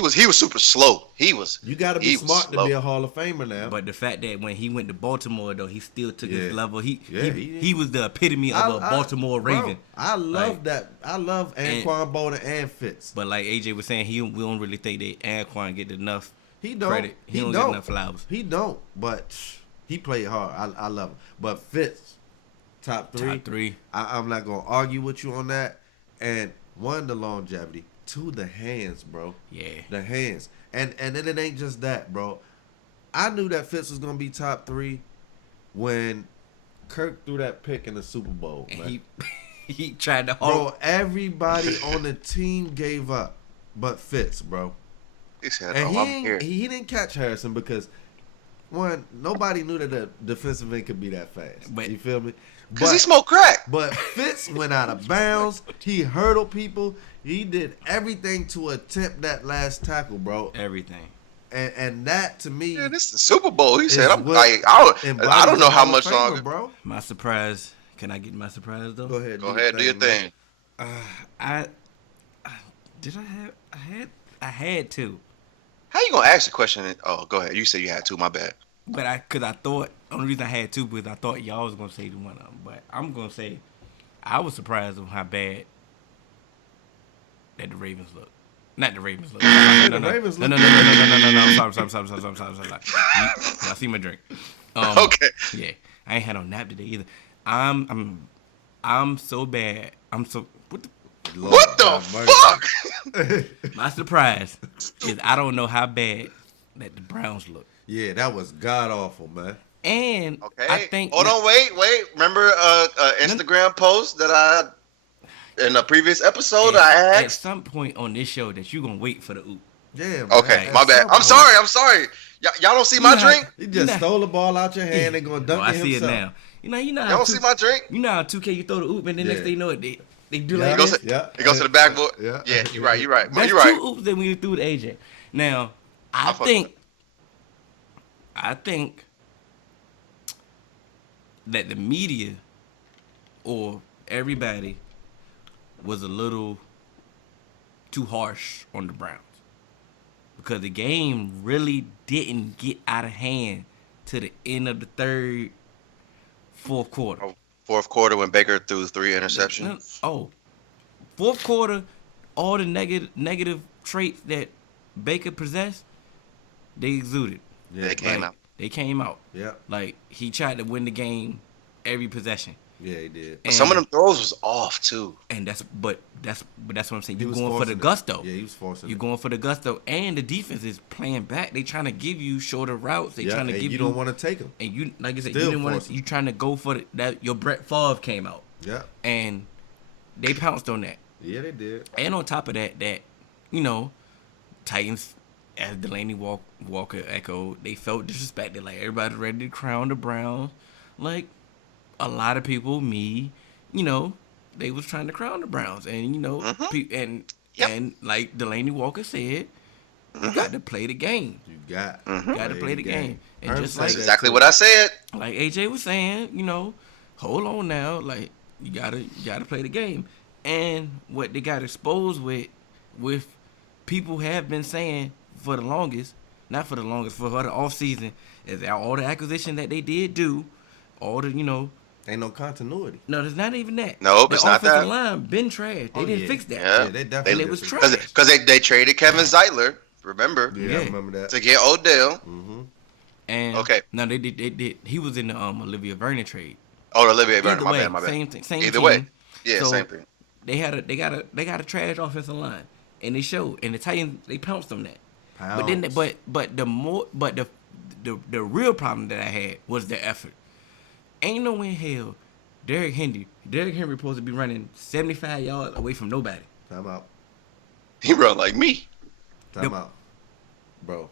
was super slow. You got to be smart to be a Hall of Famer now. But the fact that when he went to Baltimore, though, he still took his level. He was the epitome of a Baltimore Raven. I love that. I love Anquan Bolden and Fitz. But like AJ was saying, we don't really think that Anquan get enough credit. He don't get enough flowers. He don't. But he played hard. I love him. But Fitz. Top 3. I'm not going to argue with you on that. And 1, the longevity. 2, the hands, bro. Yeah. The hands. And then it ain't just that, bro. I knew that Fitz was going to be top 3 when Kirk threw that pick in the Super Bowl. And he tried to hold. Bro, everybody on the team gave up. but Fitz, bro. He said, And I'm here. he didn't catch Harrison because, one, nobody knew that the defensive end could be that fast. But- you feel me? Because he smoked crack. But Fitz went out of bounds. He hurdled people. He did everything to attempt that last tackle, bro. Everything. And that, to me, Yeah, this is the Super Bowl. He said, is I'm what like, I don't embodies know how Hall of much Famer, longer. bro. My surprise. Can I get my surprise though? Go ahead. Go ahead, do your thing. I had to. How you gonna ask the question? Oh, go ahead. You said you had to. My bad. But I thought, only reason I had to because I thought y'all was gonna say one of them. But I'm gonna say, I was surprised on how bad that the Ravens look. Not the Ravens look. No. I'm sorry. Y'all see my drink. Okay. Yeah, I ain't had no nap today either. I'm so bad. I'm so What the fuck? My surprise is I don't know how bad that the Browns look. Yeah, that was god awful, man. And Okay. I think Hold on, wait. Remember Instagram post that I in a previous episode I at asked? some point on this show that you gonna wait for the oop. Yeah, man. Okay, At my bad. some I'm point, sorry. Y'all don't see my drink? He just stole the ball out your hand and gonna dunk I it see himself. it now. You know Y'all how don't see my drink? you know how 2K you throw the oop and then next Yeah. thing you know it they do Yeah. like It goes this. to, it goes to the backboard. Yeah. Yeah, you're right. That's You're right. two oops that we threw to AJ. Now I fuck think that the media or everybody was a little too harsh on the Browns because the game really didn't get out of hand to the end of the fourth quarter. Fourth quarter when Baker threw 3 interceptions. Fourth quarter, all the negative traits that Baker possessed, they exuded. Yeah, They came out. They came out. Yeah. Like he tried to win the game every possession. Yeah, he did. And, Some of them throws was off too. and that's what I'm saying. He You're was going for the forcing it. gusto. Yeah, he was forcing You're it. going for the gusto, and the defense is playing back. They trying to give you shorter routes. They Yeah, trying to and give you don't want to take him. and you like I said, Still you didn't want forcing. to. You trying to go for that. Your Brett Favre came out, Yeah. and they pounced on that. Yeah, they did. And on top of that, Titans, as Delaney Walker echoed, they felt disrespected. Like everybody's ready to crown the Browns. Like a lot of people, me, they was trying to crown the Browns, and and like Delaney Walker said, you got to play the game. You got You got to play the game. And Herm just said like That's exactly what I said. like AJ was saying, hold on now, like you gotta play the game. And what they got exposed with people have been saying for the longest, not for the longest, for the off season, is that all the acquisition that they did do, all the Ain't no continuity. no, there's not even that. Nope, the it's not offensive that. line been trash. They didn't yeah. fix that. Yeah. They definitely And it did was fix trash. Because they traded Kevin Zeitler, remember, Yeah, Yeah. I remember that. to get Odell. Mm-hmm. And Okay. no, they did. He was in the Olivia Vernon trade. Oh, Olivier Vernon. Either My way, bad. My bad. same thing. Same Either team. way. Yeah, So, same thing. They got a trash offensive line, and they showed. And the Titans they pounced on that. But then, the real problem that I had was the effort. Ain't no in hell, Derrick Henry supposed to be running 75 yards away from nobody. Time out. He run like me. Time out. Bro.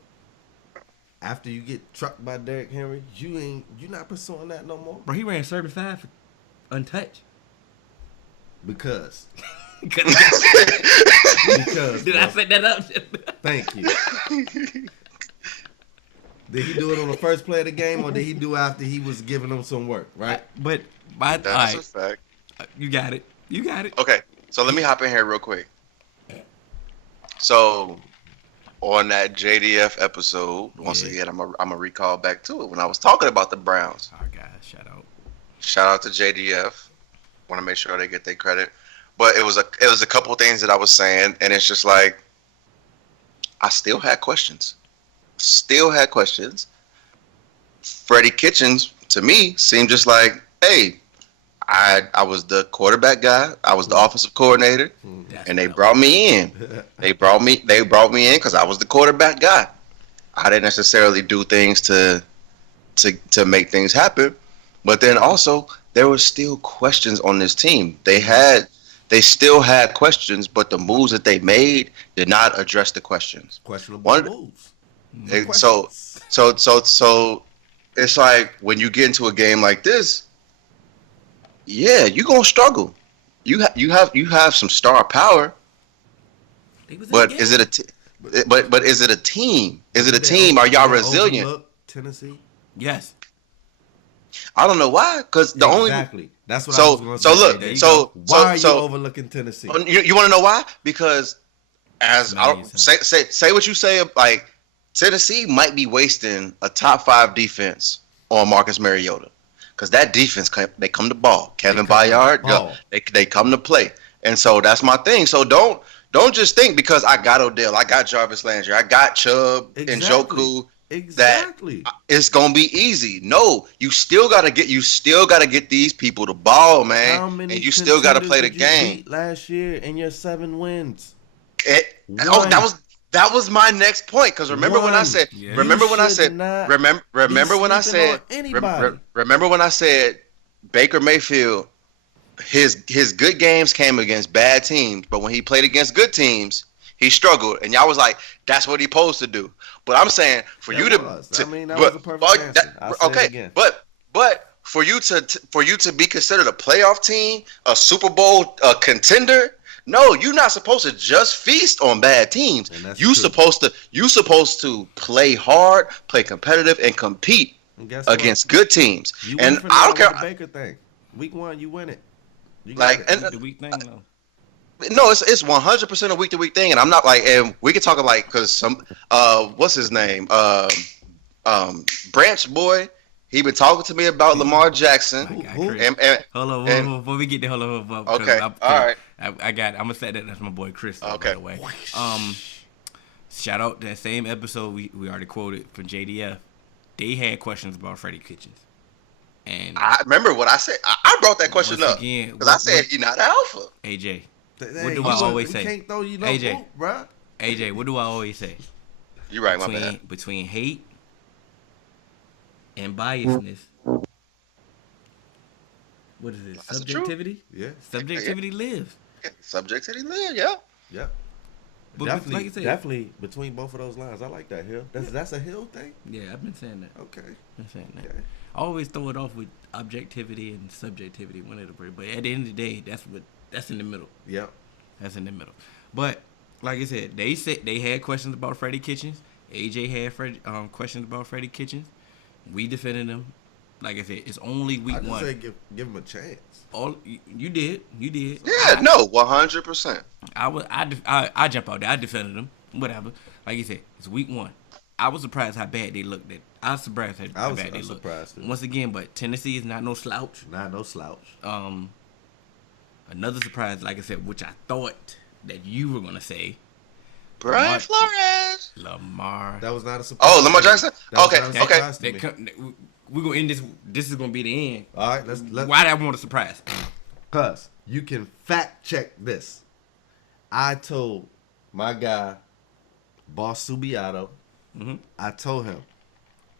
After you get trucked by Derrick Henry, you not pursuing that no more. Bro, he ran 75 untouched. Because. Because did I set that up? Thank you. Did he do it on the first play of the game, or did he do it after he was giving them some work? Right. But That's all a right, fact. you got it. Okay, so let me hop in here real quick. So, on that JDF episode, once again, I'm gonna recall back to it when I was talking about the Browns. Our guys, shout out. Shout out to JDF. Want to make sure they get their credit. But it was a couple things that I was saying, and it's just like I still had questions. Freddie Kitchens to me seemed just like, hey, I was the quarterback guy, I was the offensive coordinator, and they brought me in. They brought me in because I was the quarterback guy. I didn't necessarily do things to make things happen, but then also there were still questions on this team. They had they still had questions, but the moves that they made did not address the questions. Questionable moves. So it's like when you get into a game like this, yeah, you're gonna struggle. You have some star power, but is it but is it a team? Is it a team? Are y'all resilient? Tennessee. Yes. I don't know why, because the only that's what I was going to say. Look, why are you overlooking Tennessee? You want to know why? Because say what you say, like Tennessee might be wasting a top 5 defense on Marcus Mariota, because that defense they come to ball. Kevin Byard, they come to play, and so that's my thing. So don't just think because I got Odell, I got Jarvis Landry, I got Chubb and Njoku. Exactly. That it's gonna be easy. No, you still gotta get these people the ball, man, and you still gotta play the game. Beat last year in your 7 wins. That was my next point. Because remember when I said Baker Mayfield, his good games came against bad teams, but when he played against good teams, he struggled, and y'all was like, "That's what he's supposed to do." But I'm saying for you to, was a perfect answer. But for you to be considered a playoff team, a Super Bowl contender, no, you're not supposed to just feast on bad teams. You supposed to play hard, play competitive, and compete against good teams. And I don't care. The Baker thing. Week 1, you win it. The week thing though. No, it's 100% a week to week thing, and I'm not like, and we can talk like, cause some, what's his name, Branch boy, he been talking to me about Lamar Jackson. Hold on, before we get there, hold on. Okay, all right. I'm gonna say that. That's my boy Chris. By the way, shout out that same episode we already quoted from JDF. They had questions about Freddie Kitchens, and I remember what I said. I brought that question up because I said he's not alpha. AJ. What do I always say? Can't throw you no AJ, boot, bro. AJ, what do I always say? You're right, my bad. Between hate and biasness, what is it? That's Subjectivity? Yeah. Subjectivity lives. Yeah. Subjectivity lives, yeah. Yeah. But Definitely between both of those lines. I like that, Hill. That's a Hill thing? Yeah, I've been saying that. Okay. Okay. I always throw it off with objectivity and subjectivity but at the end of the day, that's in the middle. Yep. That's in the middle. But like I said, they had questions about Freddie Kitchens. AJ had questions about Freddie Kitchens. We defended him. Like I said, it's only week 1. I just say give him a chance. You did. Yeah, 100%. I jump out there. I defended him. Whatever. Like you said, it's week 1. I was surprised how bad they looked. I was surprised how bad they looked. Once again, but Tennessee is not no slouch. Not no slouch. Another surprise, like I said, which I thought that you were gonna say, Brian Flores. Lamar. That was not a surprise. Oh, Lamar Jackson. Okay. We're gonna end this. This is gonna be the end. All right, let's. Why that want a surprise? Cause you can fact check this. I told my guy, Boss Subiato. I told him.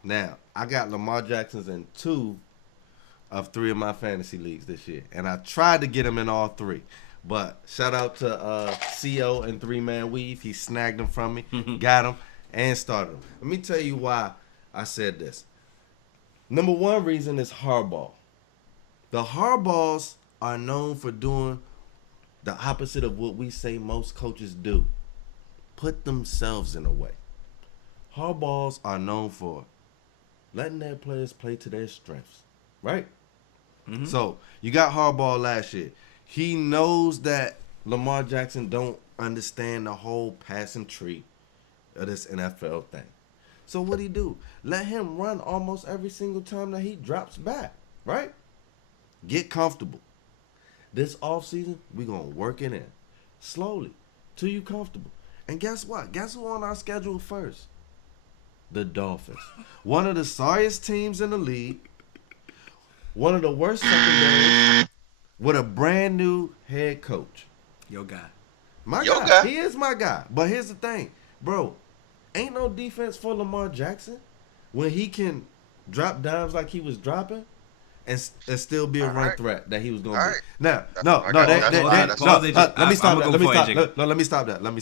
Now I got Lamar Jackson's in 2 of 3 of my fantasy leagues this year, and I tried to get him in all 3. But shout out to CO and 3-Man Weave. He snagged him from me, got him, and started him. Let me tell you why I said this. Number 1 reason is hardball. The hardballs are known for doing the opposite of what we say most coaches do. Put themselves in a way. Hardballs are known for letting their players play to their strengths, right? So you got hardball last year. He knows that Lamar Jackson don't understand the whole passing tree of this NFL thing. So what he do? Let him run almost every single time that he drops back, right? Get comfortable. This offseason, we're going to work it in slowly till you comfortable. And guess what? Guess who on our schedule first? The Dolphins. One of the sorriest teams in the league. One of the worst secondaries with a brand new head coach. Your guy. My guy. He is my guy. But here's the thing. Bro, ain't no defense for Lamar Jackson when he can drop dimes like he was dropping. and still be a All run right. threat that he was going All to be. right. Now, That's no, what no, I got. That's no. fine. Let me stop that. I'ma Let me go stop. before you, No, let me stop that. Let me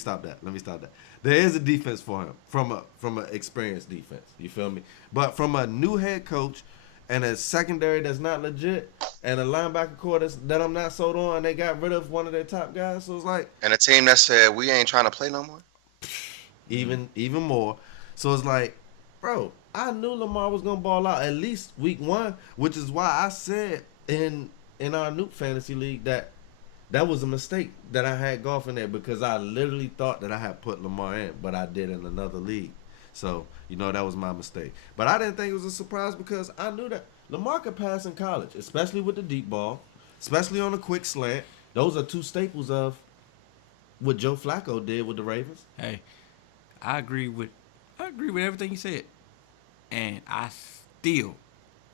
stop that. There is a defense for him from a experienced defense. You feel me? But from a new head coach and a secondary that's not legit and a linebacker core that I'm not sold on, and they got rid of one of their top guys. So it's like And a team that said we ain't trying to play no more. even more. So it's like, bro, I knew Lamar was gonna ball out at least week 1, which is why I said in our Nuke Fantasy League that was a mistake that I had Goff in there, because I literally thought that I had put Lamar in, but I did in another league. So, that was my mistake. But I didn't think it was a surprise, because I knew that Lamar could pass in college, especially with the deep ball, especially on a quick slant. Those are 2 staples of what Joe Flacco did with the Ravens. Hey, I agree with everything you said, and I still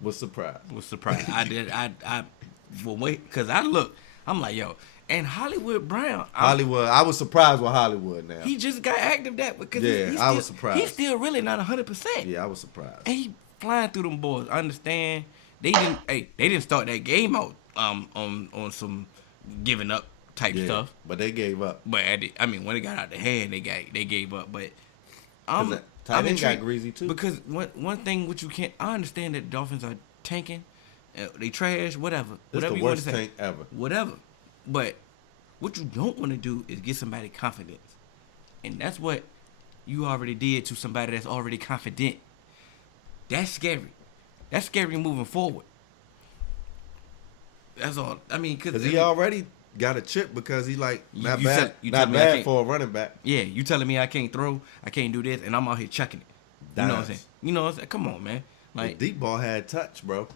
Was surprised. was surprised. Well, wait, because I'm like, yo, and Hollywood Brown. I was surprised with Hollywood now. He just got active that because I was surprised. He's still really not 100%. Yeah, I was surprised. And he flying through them boys. I understand they didn't start that game out on some giving up type stuff. But they gave up. But when it got out of hand, they gave up. But Tight I'm end got intrigued greasy too. because one thing which you can't. I understand that the Dolphins are tanking, they trash, whatever. It's Whatever the you want worst to say. tank ever. Whatever. But what you don't want to do is get somebody confidence. And that's what you already did to somebody that's already confident. That's scary. That's scary moving forward. That's all. Because he already got a chip, because he not You bad, tell me not I bad can't- for a running back. Yeah, you telling me I can't throw, I can't do this, and I'm out here chucking it. You know what I'm Dimes. saying? You know what I'm saying? Come on, man. The deep ball had touch, bro.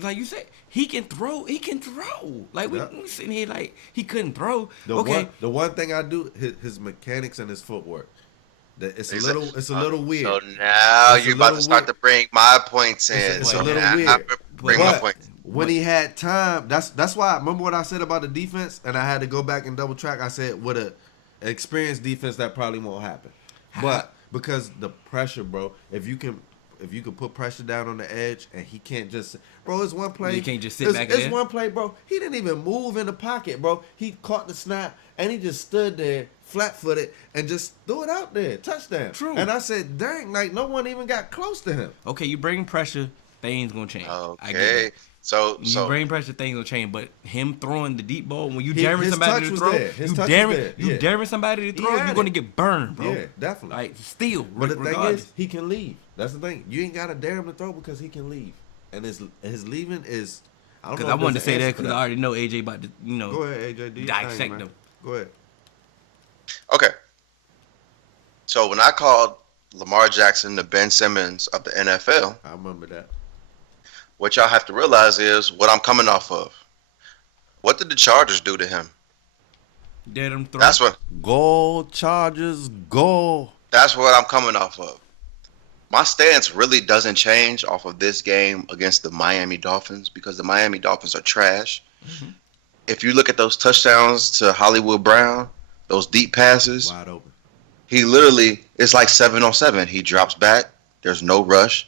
Like you said, he can throw. He can throw. Like we sitting here like he couldn't throw. The one thing I do, his mechanics and his footwork. It's a little weird. So now It's a you're about little to start weird. to bring my points in. It's so a little now weird. I bring my But points. when he had time, that's why. Remember what I said about the defense, and I had to go back and double track. I said with an experienced defense that probably won't happen, but because the pressure, bro. If you can put pressure down on the edge, and he can't just, bro. It's one play. You can't just sit back there. It's one play, bro. He didn't even move in the pocket, bro. He caught the snap and he just stood there flat-footed and just threw it out there, touchdown. True. And I said, dang, like no one even got close to him. Okay, you bring pressure, things gonna change. I get Okay. that. So You bring pressure, things gonna change. But him throwing the deep ball when you His daring somebody touch to was throw, there. His you touch daring was there. you Yeah. daring somebody to He throw, had you're gonna it. get burned, bro. Yeah, definitely. Like still, But the thing regardless. is, he can leave. That's the thing. You ain't gotta dare him to throw, because he can leave, and his leaving is. I don't know. Because I if wanted to there's say an that answer for because I already know AJ about to Go ahead, AJ. Do your dissect thing, man. them. Go ahead. Okay. So when I called Lamar Jackson the Ben Simmons of the NFL, I remember that. what y'all have to realize is what I'm coming off of. What did the Chargers do to him? Dare them throw. That's what Go Chargers, go. I'm coming off of. My stance really doesn't change off of this game against the Miami Dolphins, because the Miami Dolphins are trash. Mm-hmm. If you look at those touchdowns to Hollywood Brown, those deep passes, Wide open. he literally, it's like 7 on 7. He drops back. There's no rush.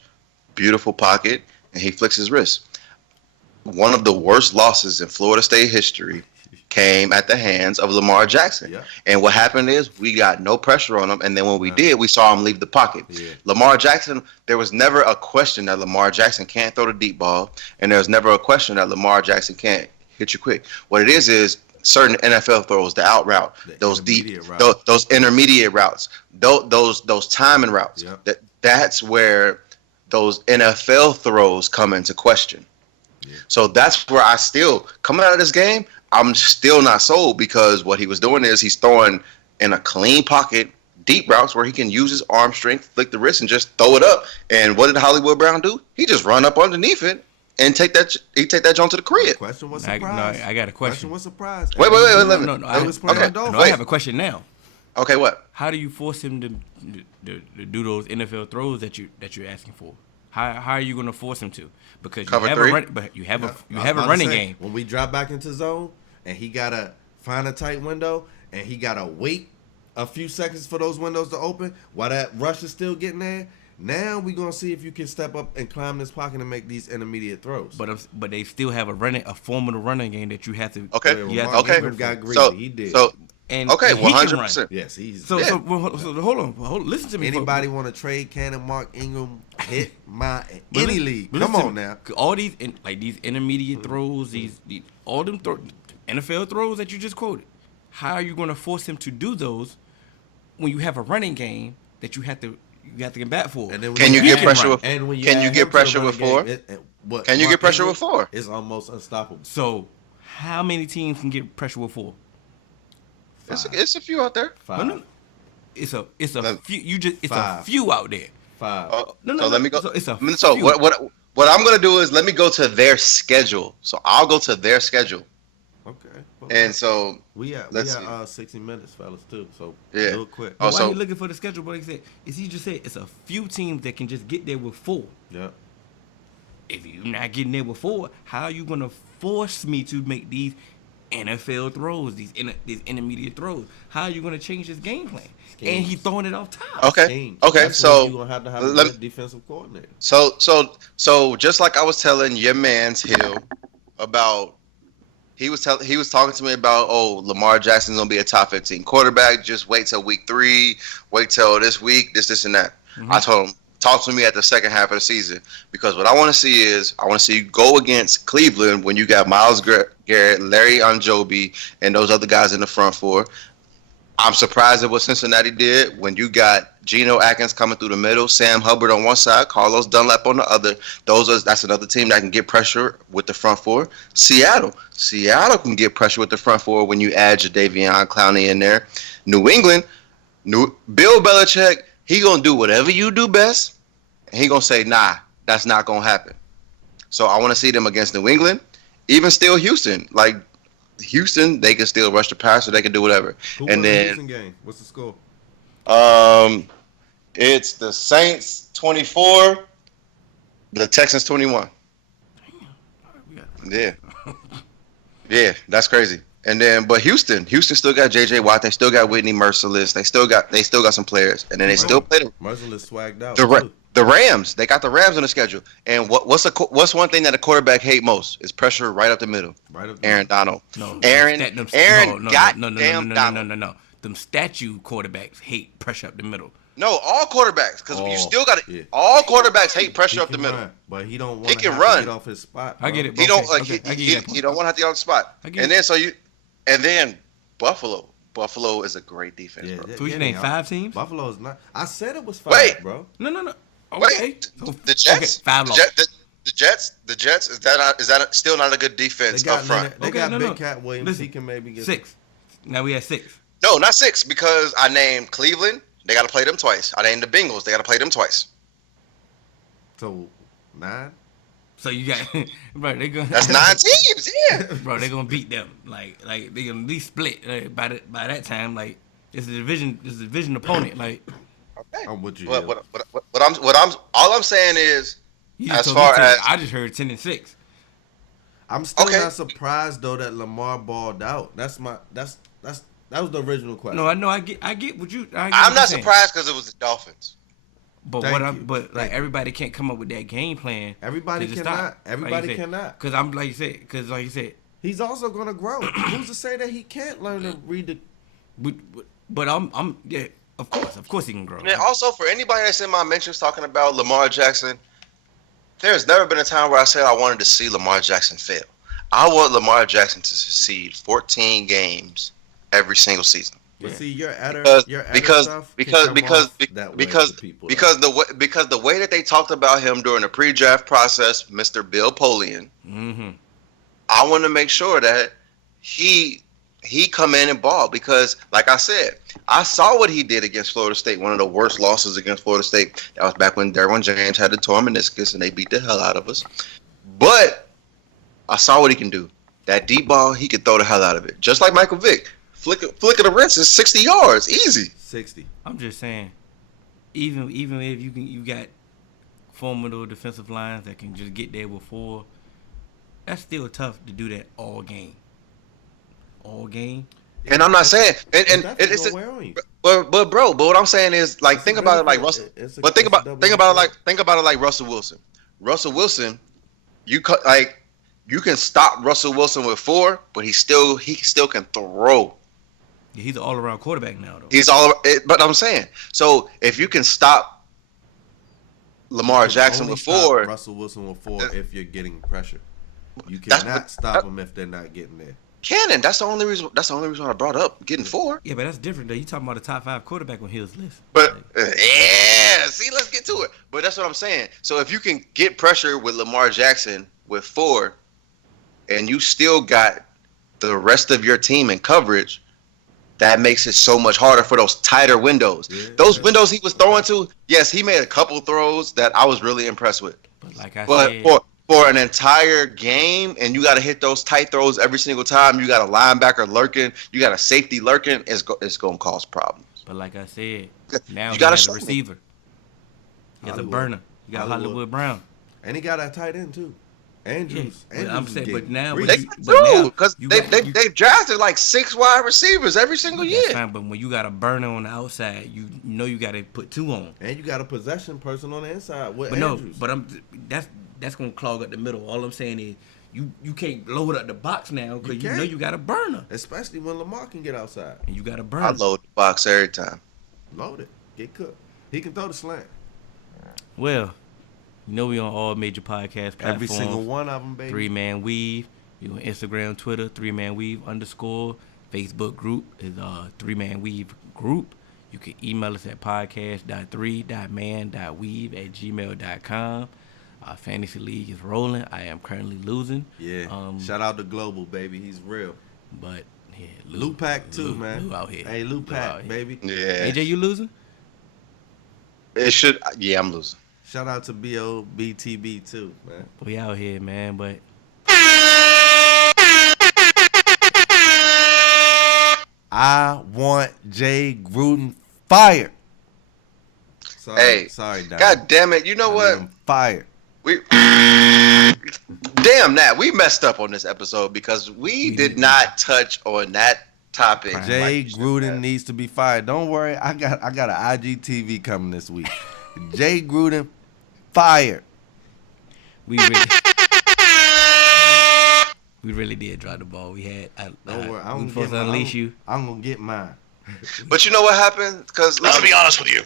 Beautiful pocket. And he flicks his wrist. One of the worst losses in Florida State history came at the hands of Lamar Jackson. Yeah. And what happened is we got no pressure on him. And then when we did, we saw him leave the pocket. Yeah. Lamar Jackson, there was never a question that Lamar Jackson can't throw the deep ball. And there was never a question that Lamar Jackson can't hit you quick. What it is certain NFL throws, the out route, those deep, those intermediate routes, those timing routes. Yep. That's where those NFL throws come into question. Yeah. So that's where I still, coming out of this game, I'm still not sold, because what he was doing is he's throwing in a clean pocket, deep routes where he can use his arm strength, flick the wrist, and just throw it up. And what did Hollywood Brown do? He just run up underneath it and take that joint to the crib. Question was surprise. I got a question. Question was surprise. Wait. No, I have a question now. Okay, what? How do you force him to do those NFL throws that you're asking for? How are you going to force him to? Because you have a running game. When we drop back into zone and he gotta find a tight window and he gotta wait a few seconds for those windows to open while that rush is still getting there, Now we're gonna see if you can step up and climb this pocket and make these intermediate throws. But they still have a formidable running game that you have to. Okay. You have Mark to Ingram got greedy. He did. and okay, and he can 100%. run. Yes, he's. So hold on, listen to me. Anybody want to trade Cannon, Mark Ingram, hit my But any listen- league? but Come listen, on now. all these these intermediate throws, these all them NFL throws that you just quoted. How are you going to force him to do those when you have a running game that you have to get back for? And then when Can you add- get pressure with? And when you Can you add get him to pressure the with running four? game, what Can you Mark get pressure Ingram with four? It's almost unstoppable. So how many teams can get pressure with four? It's a few out there. Five. No. It's a Let- few. It's Five. a few out there. Five. So let me go. So it's a So few. what I'm gonna do is let me go to their schedule. So I'll go to their schedule, Okay. Well, and so we at let's see. 60 minutes, fellas, too. So Yeah. real quick. Oh, Why so- he looking for the schedule? But he just said it's a few teams that can just get there with four. Yep. If you're not getting there with four, how are you gonna force me to make these NFL throws, these intermediate throws? How are you gonna change his game plan? And he throwing it off top. Okay. Scheme. Okay. That's So when you're gonna have a let- good defensive coordinator. So just like I was telling your man's Hill about, he was talking to me about, Lamar Jackson's gonna be a top 15 quarterback. Just wait till week 3. Wait till this week. This and that. Mm-hmm. I told him, talk to me at the second half of the season, because what I want to see is you go against Cleveland when you got Myles Garrett, Larry Anjobi, and those other guys in the front four. I'm surprised at what Cincinnati did when you got Geno Atkins coming through the middle, Sam Hubbard on one side, Carlos Dunlap on the other. That's another team that can get pressure with the front four. Seattle can get pressure with the front four when you add Jadeveon Clowney in there. New England, Bill Belichick, he gonna do whatever you do best, and he gonna say, nah, that's not gonna happen. So I want to see them against New England, even still Houston. Like Houston, they can still rush the passer, they can do whatever. Who And won the then Houston game? What's the score? It's the Saints 24, the Texans 21. Yeah. Yeah, that's crazy. And then, but Houston still got J.J. Watt. They still got Whitney Merciless. They still got some players. And then they still play Merciless swagged out. the Rams. They got the Rams on the schedule. And what's one thing that a quarterback hate most is pressure right up the middle. Right up Aaron Donald. No, Aaron. No. Donald. Them statue quarterbacks hate pressure up the middle. No, all quarterbacks, because you still got it. Yeah. All quarterbacks hate pressure He up the can middle. run, but he don't want He to can have run. to get off his spot. I get bro. it. He don't Okay, like. okay, I get that point. He don't want to have to get on the spot. I get And it. then Buffalo. Buffalo is a great defense, Yeah, bro. yeah, So you yeah, name they are. 5 teams? Buffalo's not. I said it was 5, Wait. bro. No. Okay. Wait, So, the Jets. Okay, 5 the, lost. the Jets. Is that still not a good defense They up got front? They got no. Big Cat Williams. Listen, He can maybe get 6. Now we at 6. No, not 6, because I named Cleveland. They got to play them twice. I named the Bengals. They got to play them twice. So 9. So you got bro. They gonna That's 9 teams. Yeah. bro. They gonna beat them. Like they gonna at least split by that time. Like it's a division opponent. Like Okay. I'm with you. All I'm saying is, you just as told me far 10. as I just heard 10-6. I'm still Okay. not surprised though that Lamar balled out. That was the original question. No, I know. I get what you. I get I'm what not you're saying. surprised because it was the Dolphins. But Thank what you. I'm but like Thank you. everybody can't come up with that game plan. Everybody to just cannot. stop. Everybody cannot. Because I'm like you said. He's also gonna grow. Who's to say that he can't learn to read the? But I'm yeah. Of course he can grow. And also, for anybody that's in my mentions talking about Lamar Jackson, there's never been a time where I said I wanted to see Lamar Jackson fail. I want Lamar Jackson to succeed 14 games every single season. But see, your editor Because stuff the way that they talked about him during the pre-draft process, Mr. Bill Polian, Mm-hmm. I want to make sure that he come in and ball, because, like I said, I saw what he did against Florida State, one of the worst losses against Florida State. That was back when Derwin James had the torn meniscus and they beat the hell out of us. But I saw what he can do. That deep ball, he can throw the hell out of it. Just like Michael Vick. Flick of the wrist is 60 yards. Easy. 60. I'm just saying, even if you got formidable defensive lines that can just get there with 4, that's still tough to do that all game. All game. And I'm not saying, and It's it's, gonna wear on you. but what I'm saying is, like, think about it like Russell. But think about it like Russell Wilson. Russell Wilson, you can stop Russell Wilson with 4, but he still can throw. Yeah, he's an all-around quarterback now, though. But I'm saying, so if you can stop Lamar Jackson with 4, Russell Wilson with 4, if you're getting pressure, you cannot stop them if they're not getting there. Cannon, that's the only reason I brought up getting 4. Yeah, but that's different though. You talking about a top 5 quarterback on Hill's list. But see, let's get to it. But that's what I'm saying. So if you can get pressure with Lamar Jackson with 4, and you still got the rest of your team in coverage, that makes it so much harder for those tighter windows. Yeah, those windows he was throwing to, yes, he made a couple throws that I was really impressed with. But like I said, for an entire game, and you got to hit those tight throws every single time. You got a linebacker lurking, you got a safety lurking. It's going to cause problems. But like I said, now you got a receiver. He has a burner. You got Hollywood Brown, and he got a tight end too. Andrews. Yeah, I'm saying, but now because they drafted like 6 wide receivers every single year. Fine, but when you got a burner on the outside, you know you got to put 2 on, and you got a possession person on the inside with but Andrews. That's gonna clog up the middle. All I'm saying is you can't load up the box now because you know you got a burner. Especially when Lamar can get outside. And you got a burner. I load the box every time. Load it. Get cooked. He can throw the slant. Well, you know we on all major podcast platforms. Every single one of them, baby. 3-Man Weave. You on Instagram, Twitter, 3-Man Weave _. Facebook group is 3-Man Weave group. You can email us at podcast.3.man.weave@gmail.com. Our fantasy league is rolling. I am currently losing. Yeah. Shout out to Global, baby. He's real. But yeah, Lou Pack too, man. Lou out here. Hey, Lou Pack, baby. Yeah. AJ, you losing? It should. Yeah, I'm losing. Shout out to BOBTB too, man. We out here, man. But I want Jay Gruden fired. Sorry, Don. God damn it! You know what? Fired. Damn that. We messed up on this episode because we did not touch on that topic. Jay Gruden needs to be fired. Don't worry, I got an IGTV coming this week. Jay Gruden fired. We really did drop the ball. We had. Don't worry, I'm supposed to unleash you. I'm gonna get mine. But you know what happened? Because I'll be honest with you.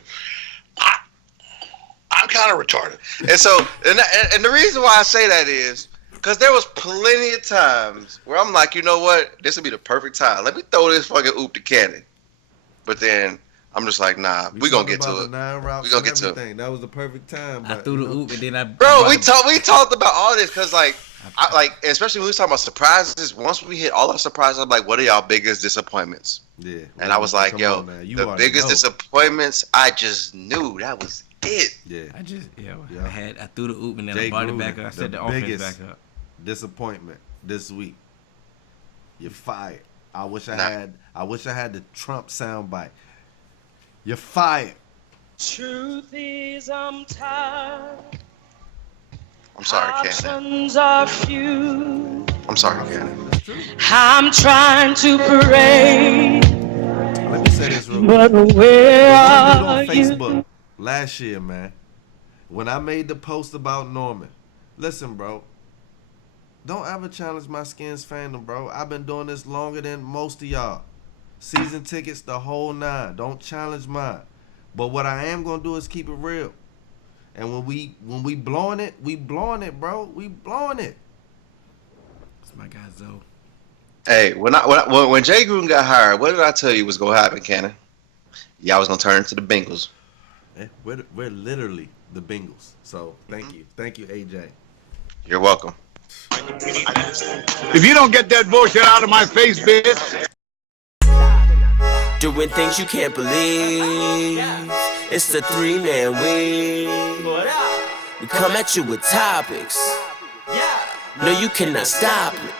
I'm kind of retarded. And so, and the reason why I say that is because there was plenty of times where I'm like, you know what? This would be the perfect time. Let me throw this fucking oop to Cannon. But then I'm just like, nah, we gonna get to it. We gonna get to it. That was the perfect time. I threw the oop and then I. Bro, we talked about all this because especially when we was talking about surprises. Once we hit all our surprises, I'm like, what are y'all biggest disappointments? Yeah. And I was like, yo, the biggest disappointments, I just knew that was it. Yeah. I threw the oop and then I brought it back up. I set the offense back up. Disappointment this week. You're fired. I wish I had the Trump soundbite. You're fired. Truth is, I'm tired. I'm sorry, Cannon. Are few. I'm sorry, Cannon. I'm trying to parade. Let me say this real quick. But where are on Facebook last year, man, when I made the post about Norman. Listen, bro. Don't ever challenge my Skins fandom, bro. I've been doing this longer than most of y'all. Season tickets, the whole 9. Don't challenge mine. But what I am gonna do is keep it real. And when we blowing it, bro. We blowing it. That's my guy, Zoe. Hey, when Jay Gruden got hired, what did I tell you was gonna happen, Cannon? Y'all was gonna turn into the Bengals. We're literally the Bengals. So thank you, AJ. You're welcome. If you don't get that bullshit out of my face, bitch. Doing things you can't believe. It's the 3-Man Weave. We come at you with topics. No, you cannot stop it.